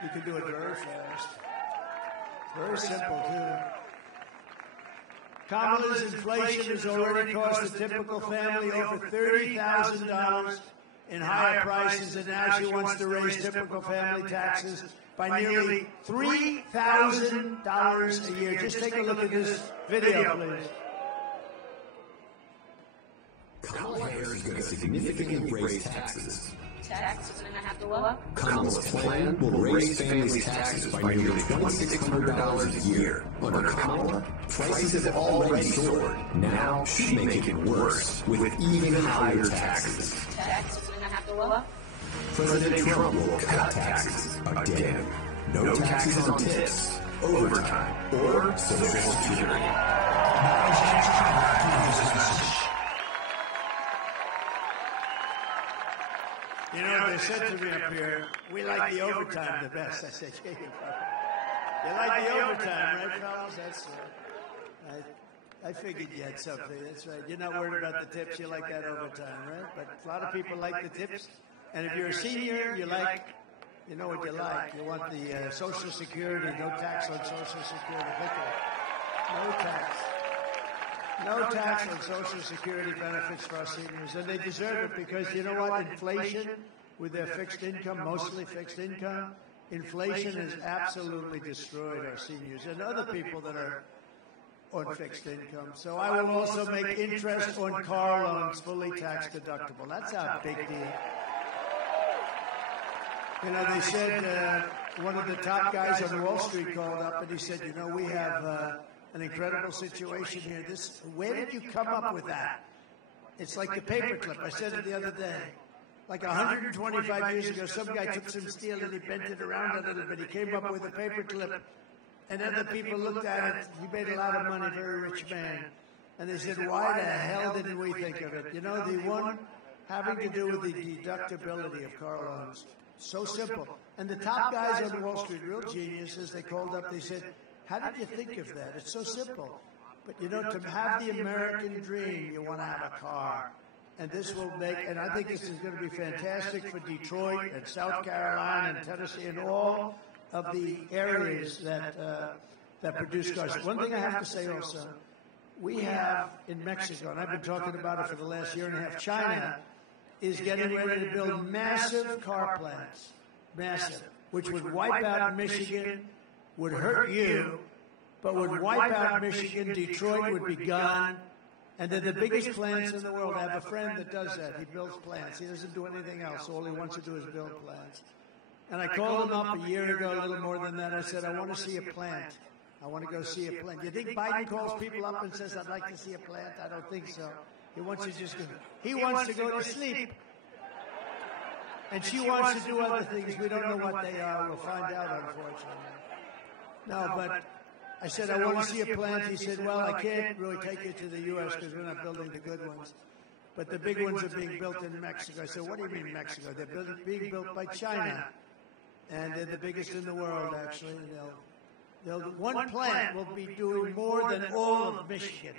You can do it very fast. Very simple, too. Kamala's inflation has already cost the typical family over $30,000 in higher prices, and now she wants to raise typical family taxes by nearly $3,000 a year. Just take a look at this video, please. Kamala Harris is going to significantly raise taxes. Taxes are going to have to lower. Kamala's plan will raise families' taxes by nearly $2,600 a year. Under Kamala, prices have already soared. Now she's making it worse with even higher taxes. Taxes are going to have to lower. President Trump will cut taxes again. No taxes on tips, overtime, or Social Security. You know, they said to me up here, we like the overtime the best. I said, yeah, you like the overtime, right, fellas? That's right. I figured you had something. That's right. You're not worried about the tips. You like that overtime, right? But a lot of people like the tips. And if you're a senior, you know what you like. You want the Social Security, no tax on Social Security. No tax. No tax on Social Security benefits for our seniors. And they deserve it because, you know what? Inflation, with their fixed income, mostly fixed income, inflation has absolutely destroyed our seniors and other people that are on fixed income. So I will also make interest on car loans fully tax deductible. That's a big deal. You know, they said one of the top guys on Wall Street called up and he said, you know, we have an incredible situation here. Where did you come up with that? It's like the paperclip. I said it the other day. Like 125 years ago, some guy took some steel and he bent it around a little bit. He came up with a paperclip. And other people looked at it. He made a lot of money, very rich man. And they said, why the hell didn't we think of it? You know, the one having to do with the deductibility of car loans. So simple. And the top guys on Wall Street, real geniuses, they called up, they said, how did you think of that? It's so simple. But, you know, to have the American dream, you want to have a car. And this will make, and I think this is going to be fantastic for Detroit and South Carolina and Tennessee and all of the areas that produce cars. One thing I have to say also, we have in Mexico, and I've been talking about it for the last year and a half, China is getting ready to build massive car plants, massive, which would wipe out Michigan, would hurt you, but would wipe out Michigan. Detroit would be gone. And they're the biggest plants in the world. I have a friend that does that. He builds plants. He doesn't do anything else. All he wants to do is build plants. And I called him up a year ago, a little more than that. I said, I want to see a plant. I want to go see a plant. You think Biden calls people up and says, I'd like to see a plant? I don't think so. He wants to just go. He wants to go to sleep. And she wants to do other things. We don't know what they are. We'll find out, unfortunately. No, but I said, I want to see a plant. He said, well, I can't really take you to the U.S. because we're not building the good ones. But the big ones are being built in Mexico. I said, what do you mean Mexico? They're being built by China. And they're the biggest in the world, actually. One plant will be doing more than all of Michigan.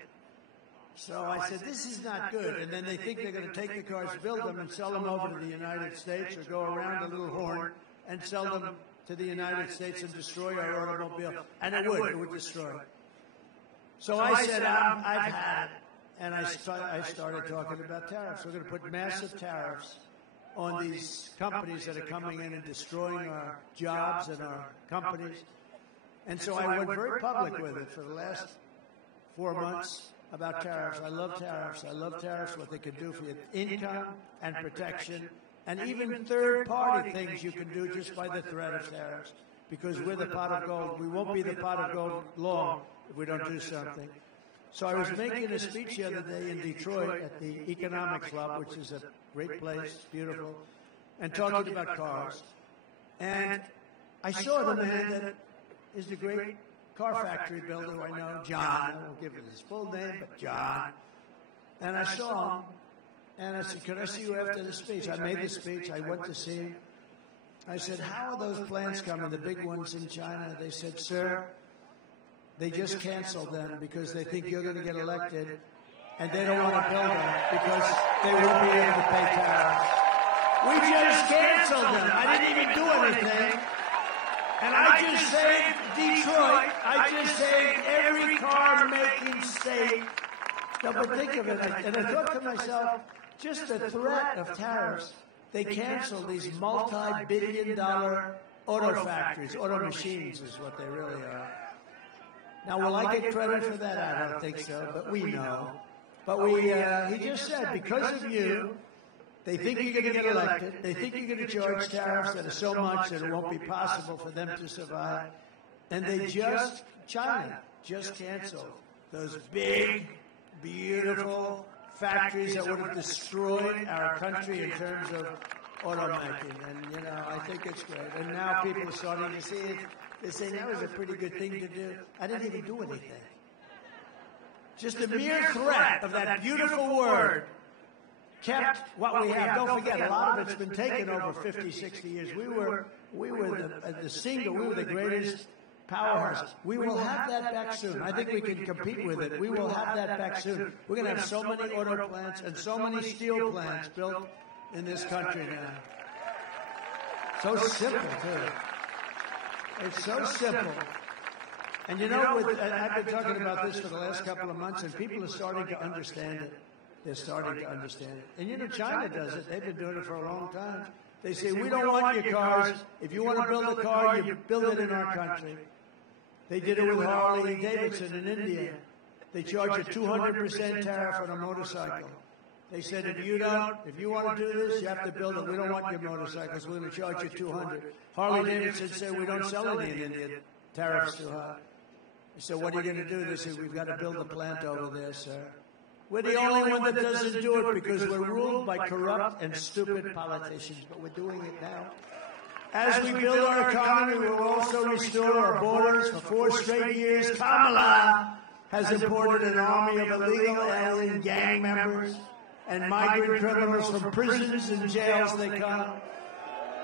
So I said, this is not good. And then they think they're going to take the cars, build them, and sell them over to the United States, or go around a little horn and sell them to the United States and destroy our automobile. And it would destroy. So I said, I've had it. And I started talking about tariffs. We're going to put massive tariffs on these companies that are coming in and destroying our jobs and our companies. And so I went very public with it for the last 4 months about tariffs. I love tariffs. I love tariffs, what they can do for your income and protection, and even third-party things you can do just by the threat of tariffs, because we're the pot of gold. We won't be the pot of gold long if we don't do something. So I was making a speech the other day in Detroit at the Economic Club, which is a great place, beautiful, and talking about cars. And I saw the man that is the great car factory builder who I know, John. I won't give him his full name, but John. And I saw him, and I said, could I see you after the speech? I made the speech. I went to see him. I said, how are those plants coming, the big ones in China? They said, sir, they just canceled them because they think you're going to get elected, and they don't want to build them because they won't be able to pay tariffs. We just canceled them. I didn't even do anything. And I just saved Detroit. I just saved every car-making state. No, but think of it. And I thought to myself, just the threat of tariffs, they canceled these multi-billion-dollar auto factories. Auto machines is what they really are. Now, will I get credit for that? I don't think so, but we know. But he just said, because of you, they think you're going to get elected. They think you're going to charge tariffs that are so much that it won't be possible for them to survive. And China just canceled those big, beautiful factories that would have destroyed our country in terms of automaking. And, I think it's great. And now people are starting to see it. They say that was a pretty good thing to do. I didn't even do anything. Just the mere threat of that beautiful word kept what we have. Don't forget, a lot of it's been taken over 50, 60 years. We were the greatest powerhouse. We will have that back soon. I think we can compete with it. We will have that back soon. We're going to have so many auto plants and so many steel plants built in this country now. So simple, too. It's so simple. And I've been talking about this for the last couple of months, and people are starting to understand it. They're starting to understand it. And China does it. They've been doing it for a long time. They say, we don't want your cars. If you want to build a car, you build it in our country. They did it with Harley Davidson in India. They charge a 200% tariff on a motorcycle. They said, if you want to do this, you have to build it. We don't want your motorcycles. We're going to charge you 200. Harley Davidson said, we don't sell any in India. Tariffs too high. They said, what are you going to do? They said, we've got to build a plant over there, sir. We're the only one that doesn't do it because we're ruled by corrupt and stupid politicians, but we're doing it now. As we build our economy, we will also restore our borders. For 4 straight years, Kamala has imported an army of illegal alien gang members and migrant criminals from prisons and jails they come,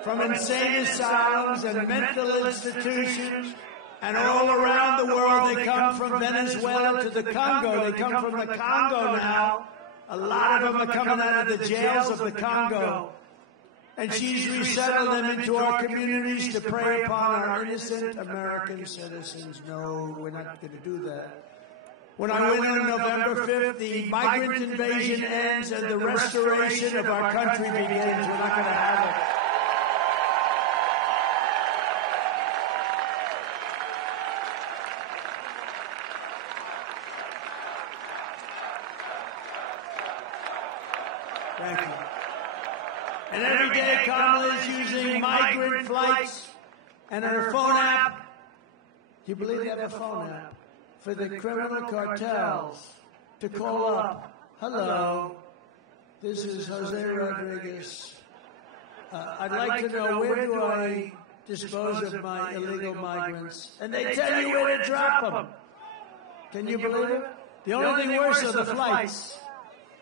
from insane asylums and mental institutions, and all around the world. They come from Venezuela to the Congo. They come from the Congo now. A lot of them are coming out of the jails of the Congo. And she's resettled them into our communities to prey upon our innocent American citizens. No, we're not going to do that. When I win on November 5th, the migrant invasion ends and the restoration of our country begins. We're not going to have it. Thank you. And every day, Kamala is using migrant flights and her phone app. Do you believe they have a phone app? For the criminal cartels to call up, hello, this is Jose Rodriguez. I'd like to know, where do I dispose of my illegal migrants, and they tell you where to drop them. Can you believe it? The only thing worse are the flights.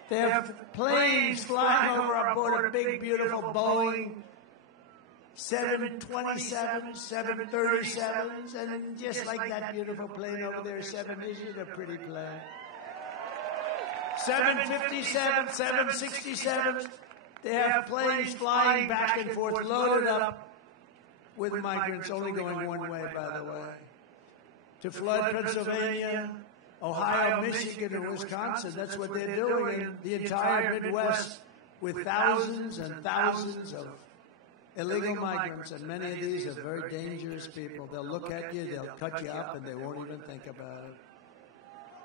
They have planes flying over our border, big, beautiful Boeing 727s, 737s, and just like that beautiful plane over there, 787, a pretty plane. 757, 767s. They have planes flying back and forth, loaded up with migrants, only going one way, by the way, to flood Pennsylvania, Ohio, Michigan, and Wisconsin. That's what they're doing in the entire Midwest with thousands and thousands of illegal migrants, and many of these are very dangerous people. They'll look at you, they'll cut you up, and they won't even think about it.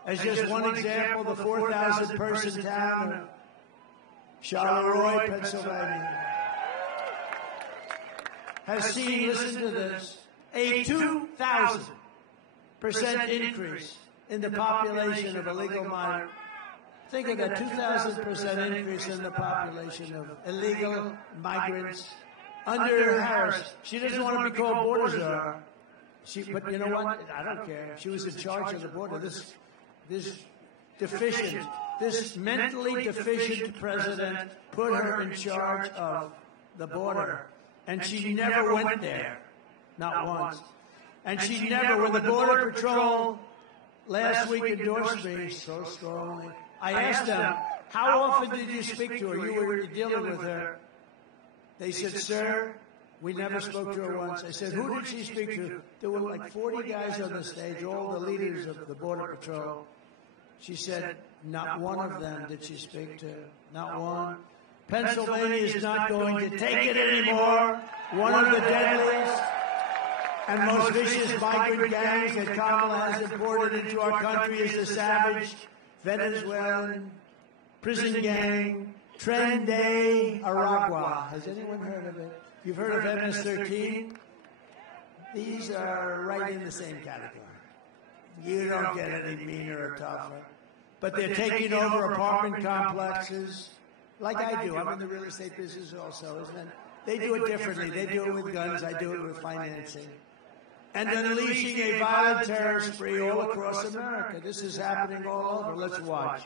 As just one example, the 4,000-person town of Charleroi, Pennsylvania, has seen, listen to this, a 2,000% increase in the population of illegal migrants. Think of that, 2,000% increase in the population of illegal migrants under Harris. She doesn't want to be called border czar. But you know what? I don't care. She was in charge of the border. This mentally deficient president put her in charge of the border. And she never went there. Not once. And she never, when the Border Patrol last week endorsed me so strongly, I asked them, how often did you speak to her? You were dealing with her. They said, sir, we never spoke to her once. I said, who did she speak to? There were like 40 guys on the stage, all the leaders of the Border Patrol. She said, not one of them did she speak to. Not one. Pennsylvania is not going to take it anymore. One of the deadliest and most vicious migrant gangs that Kamala has imported into our country is the savage Venezuelan prison gang, Tren de Aragua. Has anyone heard of it? You've heard of MS-13? These are right in the same category. You don't get any meaner or tougher. But they're taking over apartment complexes, like I do. I'm in the real estate business also, isn't it? They do it differently. They do it with guns. I do it with financing. And unleashing a violent terror spree all across America. This is happening all over. Let's watch.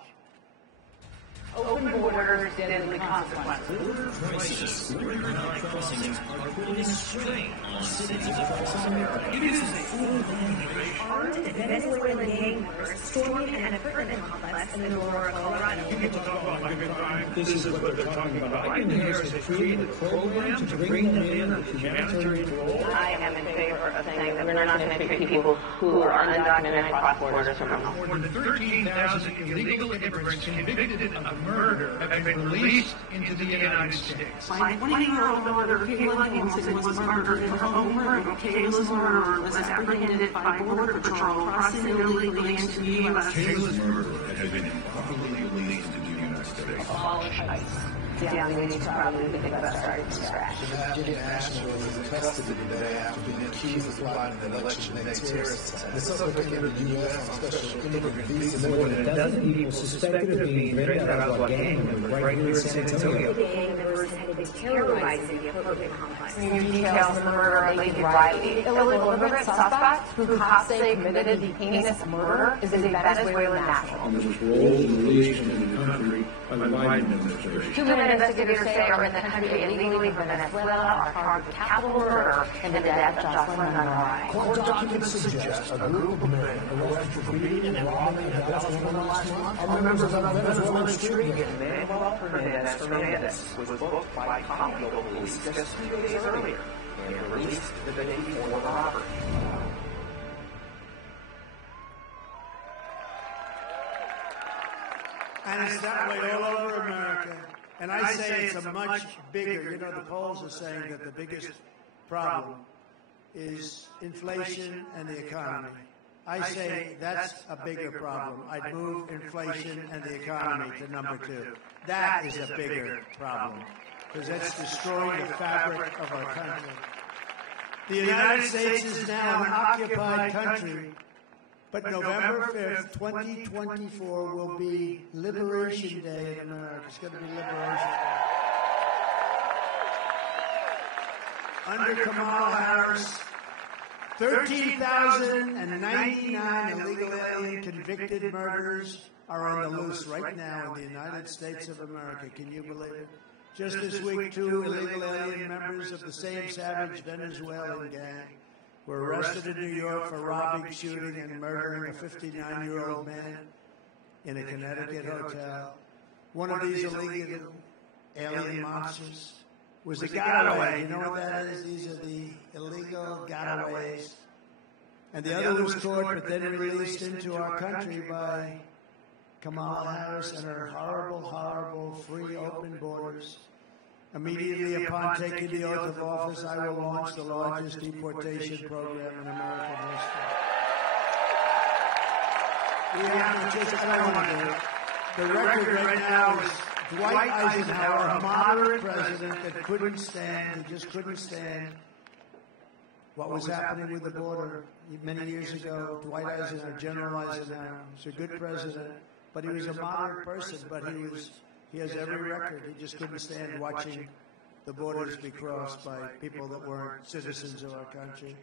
Open borders, deadly consequences. Border crisis. Border crossings are putting strain on cities across America. It is a full-blown invasion. Armed Venezuelan gang members storming an apartment complex in Aurora, Colorado. People talk about migrant crime. This is what they're talking about. Biden and Harris have created a program to bring them in on humanitarian parole. I am in favor of saying that we're not going to take people who are undocumented cross borders from home. More than 13,000 illegal immigrants convicted of murder have been released into the United States. My 20-year-old daughter, Kayla Hansen, was murdered in her home room. Kayla's murderer was apprehended by Border Patrol crossing illegally into the U.S. Kayla's murderer had been improperly released into the United States. Abolish ICE. Yeah, we need to probably think about starting from scratch. Jimmy Ashton was in custody today after being accused of plotting an election-night terrorist attack. The suspect entered the U.S. on special immigrant visa. More than a dozen people suspected of being Red Aragua gang members right here in San Antonio. The gang members had been terrorizing the apartment complex. New details of the murder of Lady Riley, the illegal immigrant suspect who cops say committed the heinous murder, is a Venezuelan national. And was paroled and released into the country by the Biden administration. 2 minute investigators say are in the country illegally from Venezuela are charged with capital murder and the death of Jocelyn Monroe. Court documents suggest a group of men arrested for beating and robbing a Dutch woman last month are members of a Venezuelan street gang. Manuel Fernandez was booked by Colorado police just 2 days earlier and released the day before the robbery. And it's that way all over America. And I say it's a much bigger, you know, the polls are saying that the biggest problem is inflation and the economy. I say that's a bigger problem. I'd move inflation and the economy to number 2. That is a bigger problem because that's destroying the fabric of our country. The United States is now an occupied country, but November 5th, 2024 will be Liberation Day in America. It's going to be Liberation Day. under Kamala Harris, 13,099 illegal alien convicted murderers are on the loose right now in the United States of America. Can you believe it? Just this week, 2 illegal alien members of the same savage Venezuelan gang were arrested in New York for robbing, shooting, and murdering a 59-year-old man in a Connecticut hotel. One of these illegal alien monsters was a getaway. You know what that is? These are the illegal gotaways. And the other was caught but then released into our country by Kamala Harris and her horrible, horrible, free, open borders. Immediately upon taking the oath of office, I will launch the largest deportation program in American history. We have to just, I don't want to do it. The record right now is Dwight Eisenhower, a moderate president that couldn't stand, he just couldn't stand what was happening with the border many years ago. Dwight Eisenhower, General Eisenhower, was a good president, but he was a moderate person, but he has every record. He just couldn't stand watching the borders be crossed by people that weren't citizens of our country.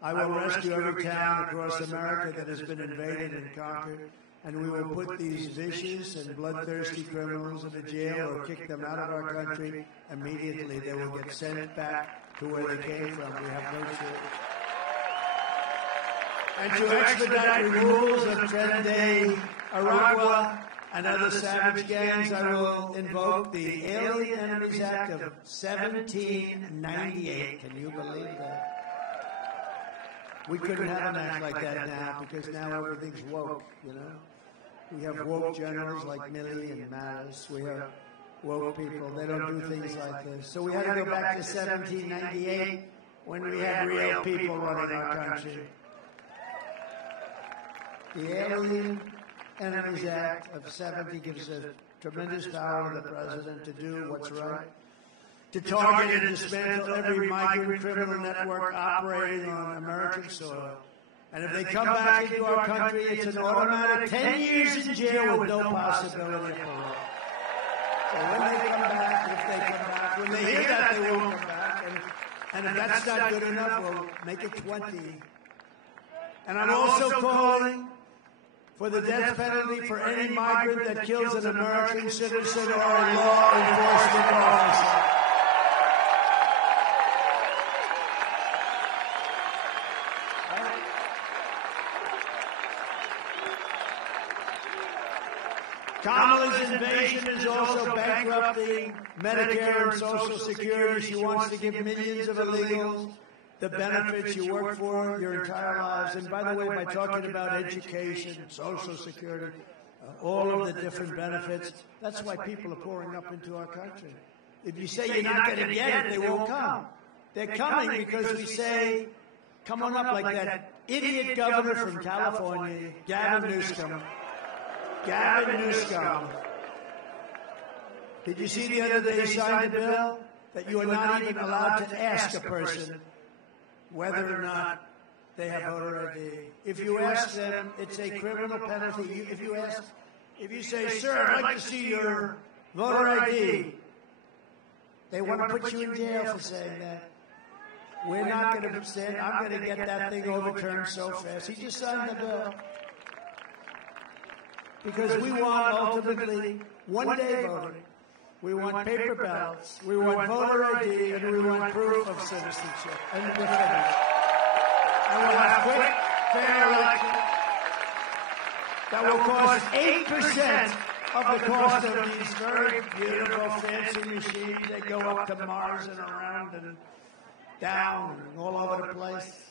I will rescue every town across America that has been invaded and conquered, and we will put these vicious and bloodthirsty criminals in a jail or kick them out of our country immediately. They will get sent back to where they came from. We have no choice. And to expedite removals of present-day Aragua and other savage gangs, I will invoke the Alien Enemies Act of 1798. Can you believe that? We couldn't have an act like that now because now everything's woke, you know? We have woke generals like Milley and Mattis. We have woke people. They don't do things like this. So we had to go back to 1798 when we had real people running our country. The Alien Enemies Act of 70 gives a tremendous power to the president to do what's right, to target and dismantle every migrant criminal network operating on American soil. And if they come back into our country, it's an automatic 10 years in jail with no possibility of parole. So when they come back, if they come back, when they hear that, they won't come back. And if that's not good enough, we'll make it 20. And I'm also calling for the death penalty for any migrant that kills an American citizen or a law enforcement officer. Kamala's invasion is also bankrupting Medicare and Social Security. She wants to give millions of illegals the benefits you work for your entire lives. And by the way, by talking about education, Social Security, all of the different benefits, that's why people are pouring up into our country. If you say you're not going to get it, they won't come. They're coming because we say, come on up, like that idiot governor from California, Gavin Newsom. Gavin Newsom. Did you see the other day he signed a bill that you are not even allowed to ask a person whether or not they have voter ID? If you ask them, it's a criminal penalty. If you say, sir, I'd like to see your voter ID, they want to put you in jail for saying that. We're not going to stand. I'm going to get that thing overturned so fast. He just signed the bill. Because we want ultimately one-day voting. We want paper ballots. We want voter ID, and we want proof of citizenship. And we're finished. And we'll have quick, fair elections that will cost 8% of the cost of these very beautiful, fancy machines that go up to Mars and around and down and all over the place.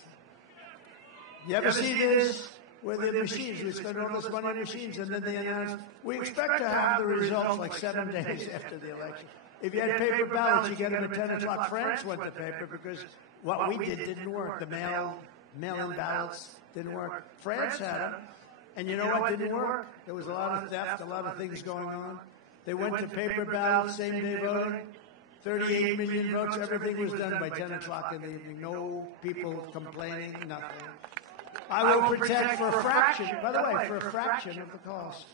You ever see this? Where the machines, we spend all this money on machines, and then they announce, we expect to have the results like 7 days after the election. If you had paper ballots, you get them at 10 o'clock. France went to paper because what we did didn't work. The mail-in ballots didn't work. France had them, and you know what didn't work? There was a lot of theft, a lot of things going on. They went to paper ballots, same-day voting, 38 million votes. Everything was done by 10 o'clock in the evening. No people complaining, nothing. I will protect for a fraction, by the way, for a fraction of the cost.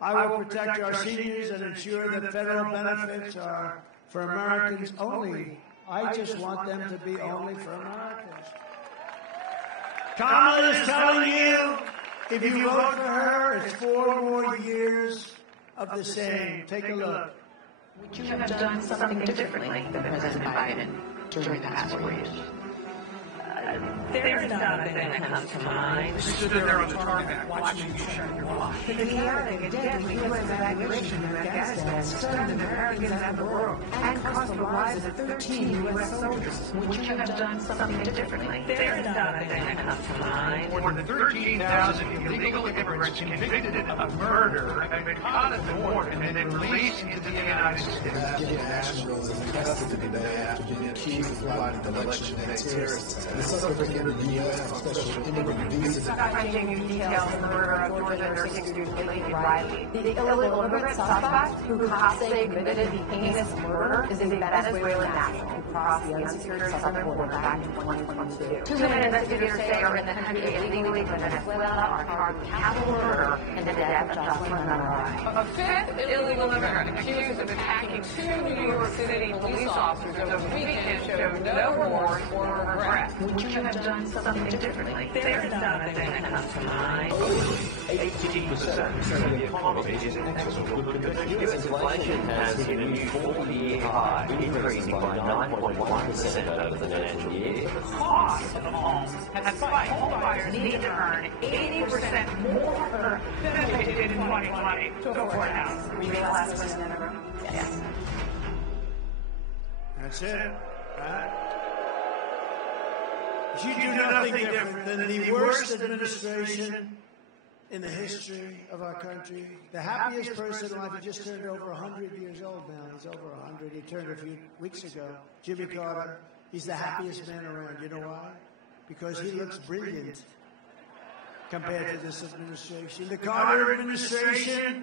I will protect our seniors and ensure that federal benefits are for Americans only I just want them to be only for Americans. Kamala is telling you, if you vote for her, it's 4 more years of the same. Take a look. Would you have done something differently than President Biden during the past 4 years? There's not a thing that comes to mind. Stood there on the tarmac watching you shut your mouth. The chaotic deadly U.S. evacuation in Afghanistan stunned Americans and the world and cost the lives of 13 U.S. soldiers. Would you have done something differently? There's not a thing that comes to mind. More than 13,000 illegal immigrants convicted of murder have been caught at the border and then released into the United States. Afghan nationals in custody today after being accused of plotting an election day terrorist attack. The suspect entered the U.S. on special immigrant visas. Finding new details on the murder of Georgia nursing student Lady Riley. The illegal immigrant suspect who Costa committed the heinous murder is a Venezuelan national who crossed the unsecured southern border back in 2022. 2 men investigators say are in the country illegally from Venezuela are charged with capital murder and the death of Jocelyn Monroe. A fifth illegal immigrant accused of attacking 2 New York City police officers over the weekend showed no remorse or regret. Would you have done something differently? There's not a thing that comes to mind. 18% of the economy is in excellent condition. Inflation has hit a new 40-year high, increasing by 9.1% over the financial year. The cost of homes has spiked. Home buyers need to earn 80% more than they did in 2020 to afford a house. Were you the last person in the room? Yes. That's it. Right? You do nothing different than the worst administration in the history of our country. The happiest person alive. He just turned over 100 years old now. He's over 100. He turned a few weeks ago. Jimmy Carter. He's the happiest man around. You know why? Because he looks brilliant compared to this administration. The Carter administration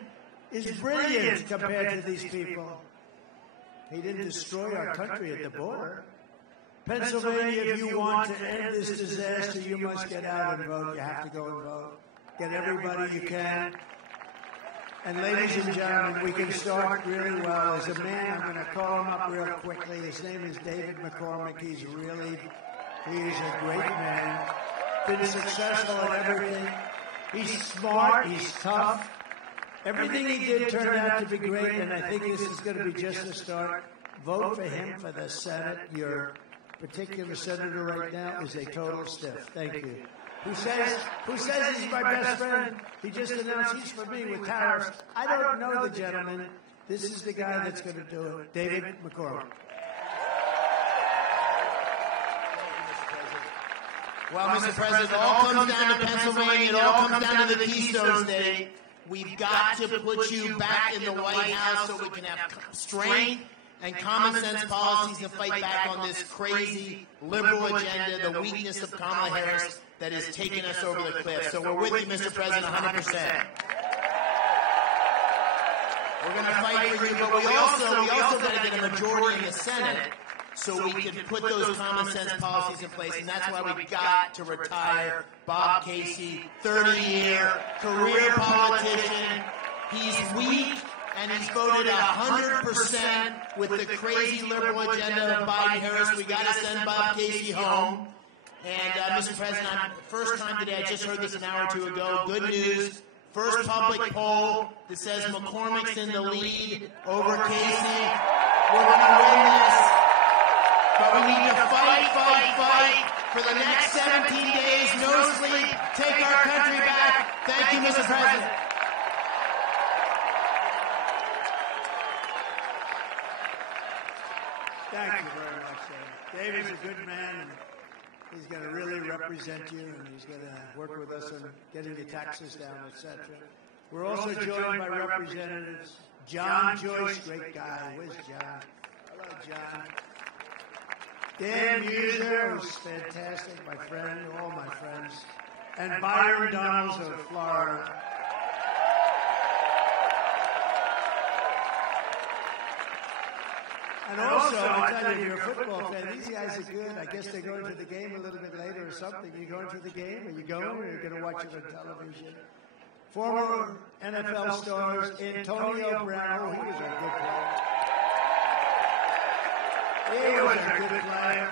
is brilliant compared to these people. He didn't destroy our country at the border. Pennsylvania, if you want to end this disaster, you must get out and vote. You have to go and vote. Get everybody you can. And ladies and gentlemen, we can start really well. As a man, I'm going to call him up real quickly. His name is David McCormick. He's a great man. Been successful at everything. He's smart. He's tough. Everything he did turned out to be great, and I think this is going to be just a start. Vote for him for the Senate. Your particular senator right now is a total stiff. Thank you. Who says he's my best friend? He just announced he's for me with tariffs. I don't know the gentleman. This is the guy that's going to do it. David McCormick. Well, Mr. President, it all comes down to Pennsylvania. It all comes down to the Keystone State. We've got to put you back in the White House so we can have strength and common sense policies to fight back on this crazy liberal agenda, the weakness of Kamala Harris that is taking us over the cliff. So we're with you, Mr. President, 100%. We're going to fight for you, but we also got to get a majority in the Senate so we can put those common sense policies in place, and that's why we've got to retire Bob Casey, 30-year career politician. He's weak, and he's voted 100% with the crazy liberal agenda of Biden-Harris. We got to send Bob Casey home. And, Mr. President, first time today, I just heard this an hour or two ago, good news. First public poll that says McCormick's in the lead over Casey. We're going to win this. But we need to fight for the next 17 days, no sleep, take our country back. Thank you, Mr. President. Thank you very much, sir. David's a good man, and he's going to really represent you, and he's going to work with us on getting the taxes down, etc. We're also joined by Representatives John Joyce, great guy. Where's John? Hello, John. Dan Muser, who's fantastic, my friend, all my friends. And Byron Donalds of Florida. And also, I tell you, if you're a football fan, these guys are good. I guess they're going to the game a little bit later or something. You going to the game? Are you going? Or are you going to watch it on television? Former NFL stars Antonio Brown. Oh, he was a good player. He was a good player.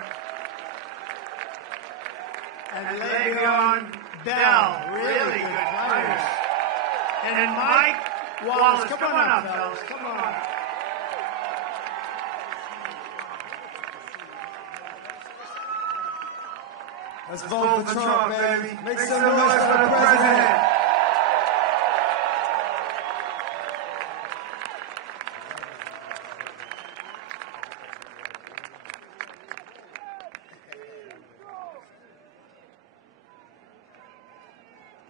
And Le'Veon Bell, really good players. And then Mike Wallace. Come on up, fellas. Come on. Let's vote for Trump, baby. Make some noise for the president.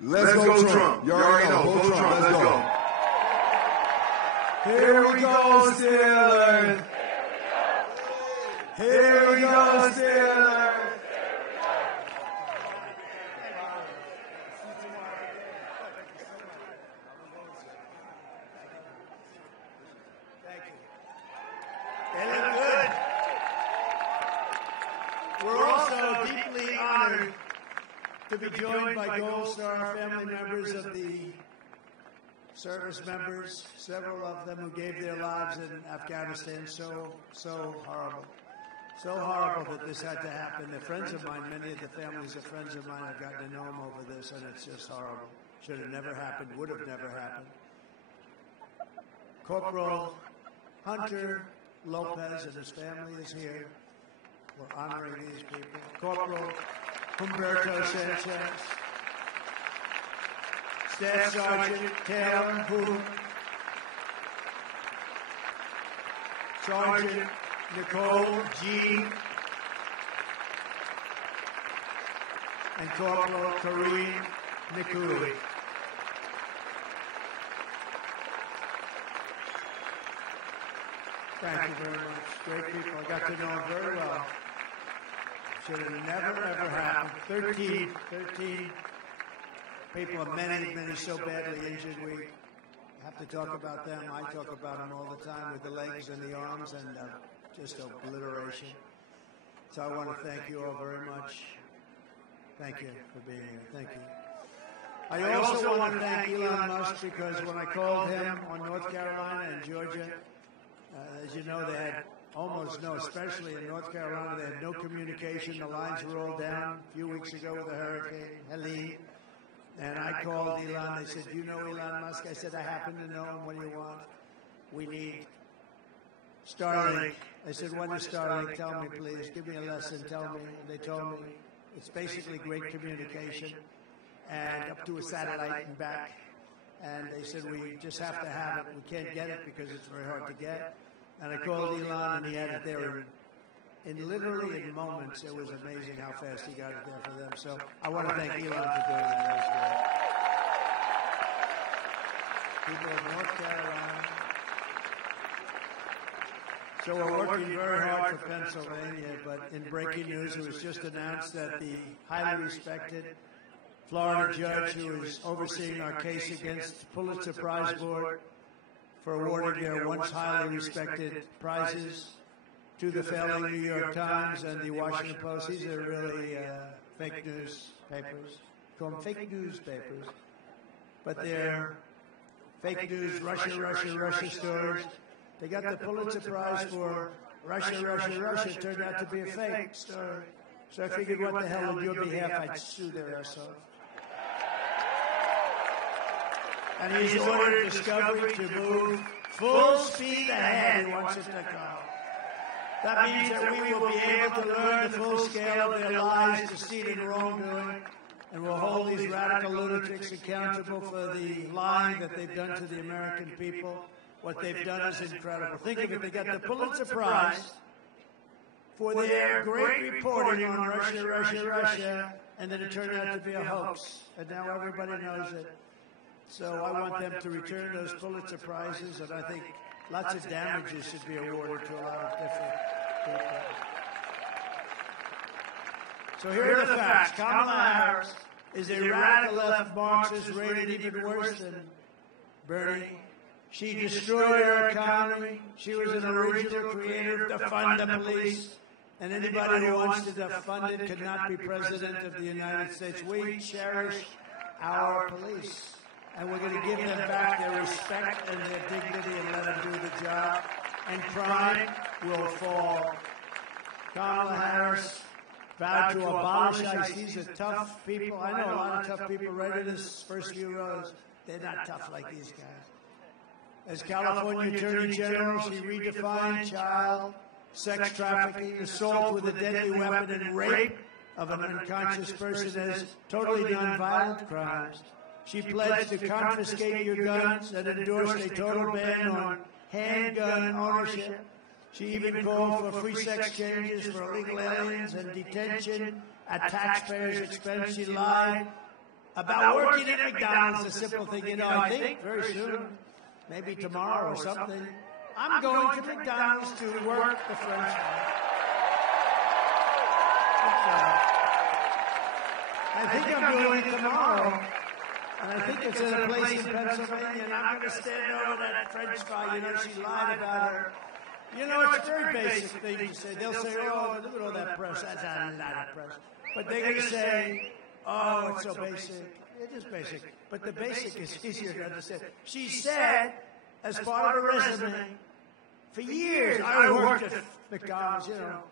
Let's go Trump. You already know. Vote Trump. Let's go. Here we go, Steelers. Here we go, Steelers. Thank you. They look good. We're also deeply honored to be joined by Gold Star family members of the service members, several of them who gave their lives in Afghanistan. So horrible. So horrible that this had to happen. They're friends of mine. Many of the families are friends of mine. I've gotten to know them over this, and it's just horrible. Should have never happened. Would have never happened. Corporal Hunter Lopez and his family is here. We're honoring these people. Corporal Humberto Sanchez. Staff Sergeant Taylor Hood. Sergeant Nicole G. And Corporal Kareem Nikui. Thank you very much. Great people. I got to know them very well. Should have never, ever happened. 13 people, many so badly injured. We have to talk about them. I talk about them all the time with the legs and the arms and just obliteration. So I want to thank you all very much. Thank you for being here. Thank you. I also want to thank Elon Musk because when I called him on North Carolina and Georgia, as you know, they had almost no, especially in North Carolina, they had no communication. The lines were all down a few weeks ago with the hurricane, Helene. And I called Elon. They said, "Do you know Elon Musk?" I said, "I happen to know him. What do you want?" "We need Starlink." I said, "When is Starlink? Tell me, please. Give me a lesson. Tell me." And they told me it's basically great communication and up to a satellite and back. And they said, "We just have to have it. We can't get it because it's very hard to get." And I called Elon, and he had it there in literally in moments. It was amazing how fast he got it there for them. So I want to thank Elon for doing that as well. People of North Carolina. So we're working very hard for Pennsylvania, but in breaking news, it was just announced that the highly respected Florida judge who is overseeing our case against Pulitzer Prize Board for awarding their once highly respected prizes to the failing New York Times and the Washington Post. These are really fake news papers. Call them fake newspapers. But they're fake news, Russia stories. They got the Pulitzer Prize for Russia. It turned out to be a fake story. So I figured, what the hell, on your behalf, I'd sue their ass off. And he's ordered Discovery to move full speed ahead. He wants it to go. That means that we will be able to learn the full scale of their lies, deceit, and wrongdoing, and we'll hold these radical lunatics accountable for the lying that they've done to the American people. What they've done is incredible. Think of it. They got the Pulitzer Prize for their great reporting on Russia, and then it turned out to be a hoax. And now everybody knows it. So I want them to return those Pulitzer Prizes, and I think lots of damages should be awarded to a lot of different people. So here are the facts. Kamala Harris is a radical left Marxist rated even worse than Bernie. She destroyed our economy. She was an original creator to defund the police. And anybody who wants to defund it cannot be president of the United States. We cherish our police. And we're going to give them back their respect and their dignity and let them do the job. And crime will fall. Kamala Harris vowed to abolish ICE. These are tough people. I know a lot of tough people right in this first few rows. They're not tough like these guys. As California Attorney General, she redefined child sex trafficking, assault with a deadly weapon, and rape of an unconscious person as totally nonviolent crimes. She pledged to confiscate your guns and endorsed a total ban on handgun ownership. She even called for free sex changes for illegal aliens and detention at taxpayers' expense. She lied about working at McDonald's, a simple thing. You know, I think very soon, maybe tomorrow or something, I'm going to McDonald's to work the French I think I'm doing it tomorrow. And I think it's in a place in Pennsylvania, and I'm going to stand over that French fry. You know, she lied about her. You know, it's a very basic thing to say. They'll say, oh, look at all that press. That's not a lot of press. But they're going to say, oh, it's so basic. It is basic. But the basic is easier to understand. She said, as part of her resume, for years, I worked at McDonald's, you know.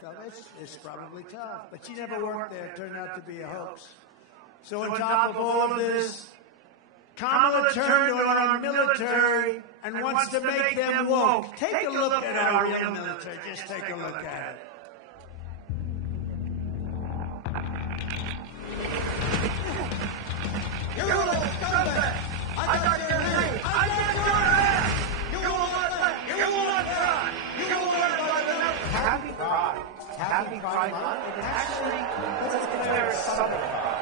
So it's probably tough. But she never worked there. It turned out to be a hoax. So on top of all of this, Kamala turned on our military and wants to make them woke. Take a look at our real military. Just take a look at it. You little scumbag! I got your name! I got your ass! You will not let! You will not cry! You will not let! Happy Pride. Happy Pride Month. It actually puts us in a very southern vibe.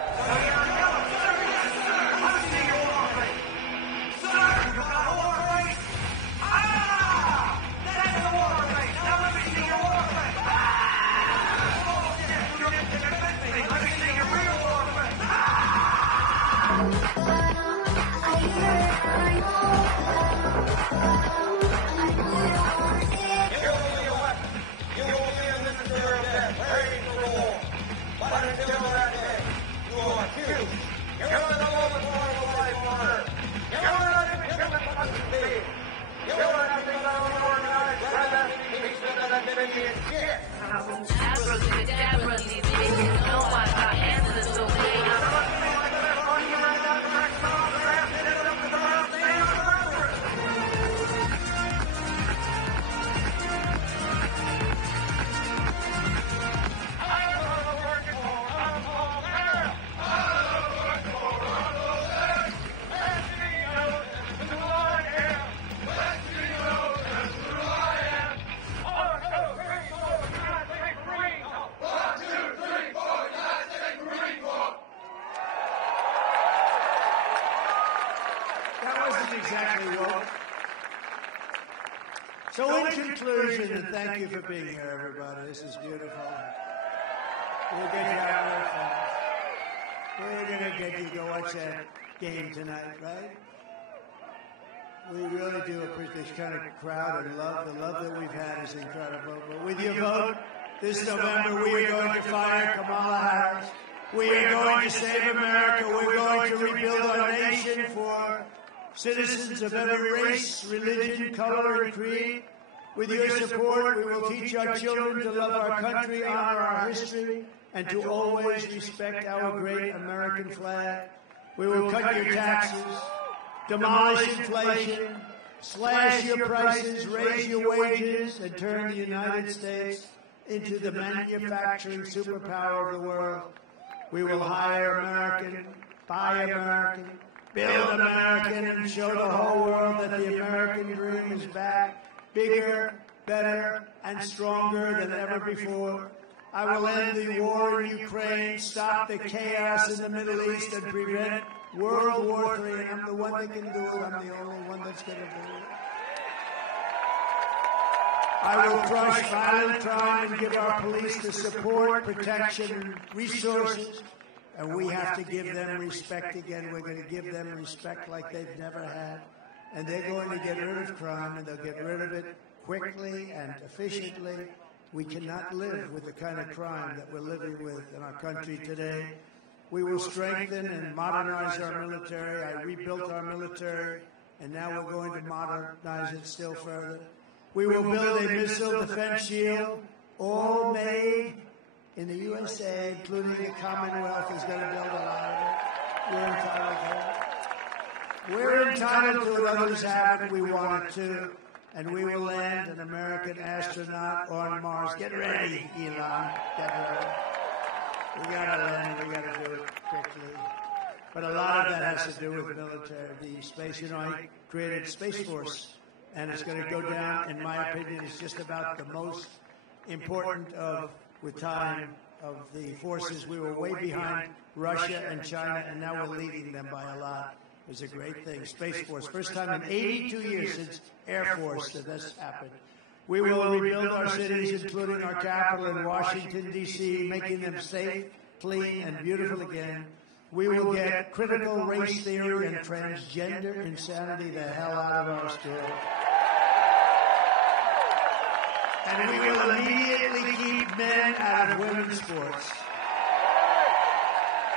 So in conclusion, and thank you for being here, everybody. This is beautiful. We'll get you out there fast. We're going to get you to go watch that game tonight, right? We really do appreciate this kind of crowd and love. The love that we've had is incredible. But with your vote, this November, we are going to fire Kamala Harris. We are going to save America. We're going to rebuild our nation for citizens of every race, religion, color, and creed. With your support, we will teach our children to love our country, honor our history, and to always respect our great American flag. We will cut your taxes, demolish inflation, slash your prices, raise your wages, and turn the United States into the manufacturing superpower of the world. We will hire American, buy American, build American, and show the whole world that the American dream is back, bigger, better, and stronger than ever before. I will end the war in Ukraine, stop the chaos in the Middle East, and prevent World War III. And I'm the one that can do it. I'm the only one that's going to do it. I will crush violent crime and give our police the support, protection, and resources. And we have to give them respect again. We're going to give them respect like they've never had. And they're going to get rid of crime, and they'll get rid of it quickly and efficiently. We cannot live with the kind of crime that we're living with in our country today. We will strengthen and modernize our military. I rebuilt our military, and now we're going to modernize it still further. We will build a missile defense shield all made in the USA, including the Commonwealth, is going to build a lot of it. We're entitled to it. We're entitled to it. Others haven't. We want it to. And we will land an American astronaut on Mars. Get ready, Elon. Get ready. We got to land. We got to do it quickly. But a lot of that has to do with military, the space. You know, I created Space Force, and it's going to go down, in my opinion, it's just about the most important with time, of the forces. We were way behind Russia and China, and now we're leading them by a lot. It was a great thing. Space Force, first time in 82 years since Air Force that this happened. We will rebuild our cities, including our capital in Washington, D.C., making them safe, clean, and beautiful again. We will get critical race theory and transgender insanity the hell out of our schools. And we will immediately keep men out of women's sports.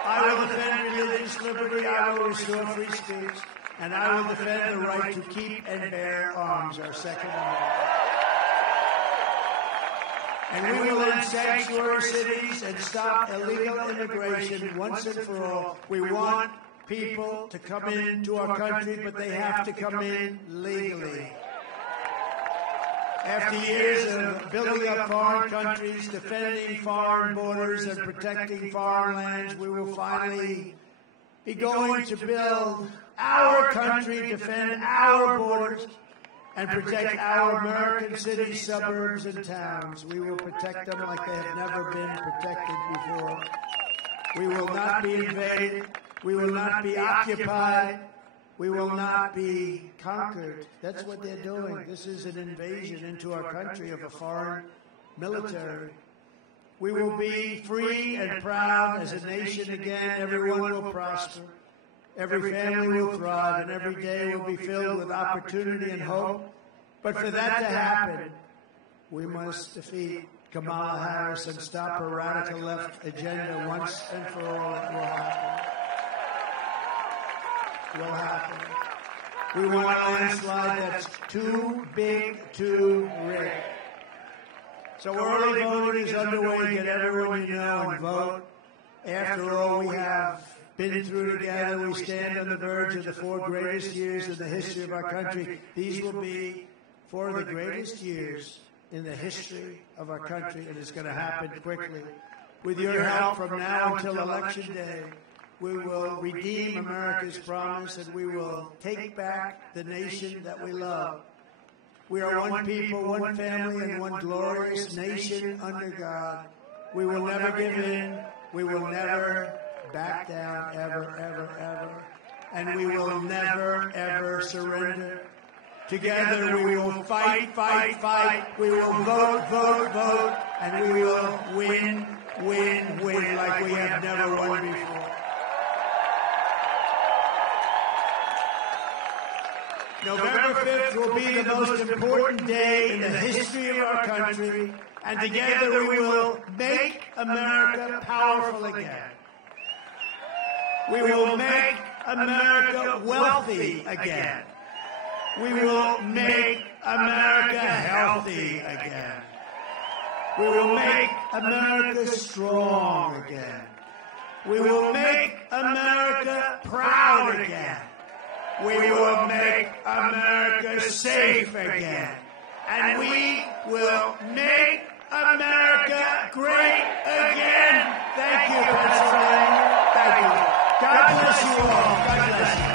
I will defend religious liberty, I will restore free speech, and I will defend the right to keep and bear arms, our Second Amendment. And we will end sanctuary cities and stop illegal immigration once and for all. We want people to come into our country, but they have to come in legally. After years of building up foreign countries, defending foreign borders, and protecting foreign lands, we will finally be going to build our country, defend our borders, and protect our American cities, suburbs, and towns. We will protect them like they have never been protected before. We will not be invaded. We will not be occupied. We will not be conquered. That's what they're doing. This is an invasion into our country of a foreign military. We will be free and proud as a nation again. Everyone will prosper. Every family will thrive, and every day will be filled with opportunity and hope. But for that to happen, we must defeat Kamala Harris and stop her radical left agenda once and for all. It will happen. Will happen. We want a landslide that's too big to rig. So early voting is underway. Get everyone you know and vote. After all, we have been through together. We stand on the verge of the 4 greatest years in the history of our country. These will be 4 of the greatest years in the history of our country, and it's going to happen quickly. With your help from now until Election Day, we will redeem America's promise, and we will take back the nation that we love. We are one people, one family, and one glorious nation under God. We will never give in. We will never back down, ever, ever, ever. And we will never, ever surrender. Together we will fight, fight, fight. We will vote, vote, vote. And we will win, win, win like we have never won before. November 5th will be the most important day in the history of our country, and together we will make America powerful again. We will make America wealthy again. We will make America healthy again. We will make America strong again. We will make America proud again. We will make America safe again. And we will make America great again. Thank you, Pennsylvania. Thank you. God bless you all. God bless you.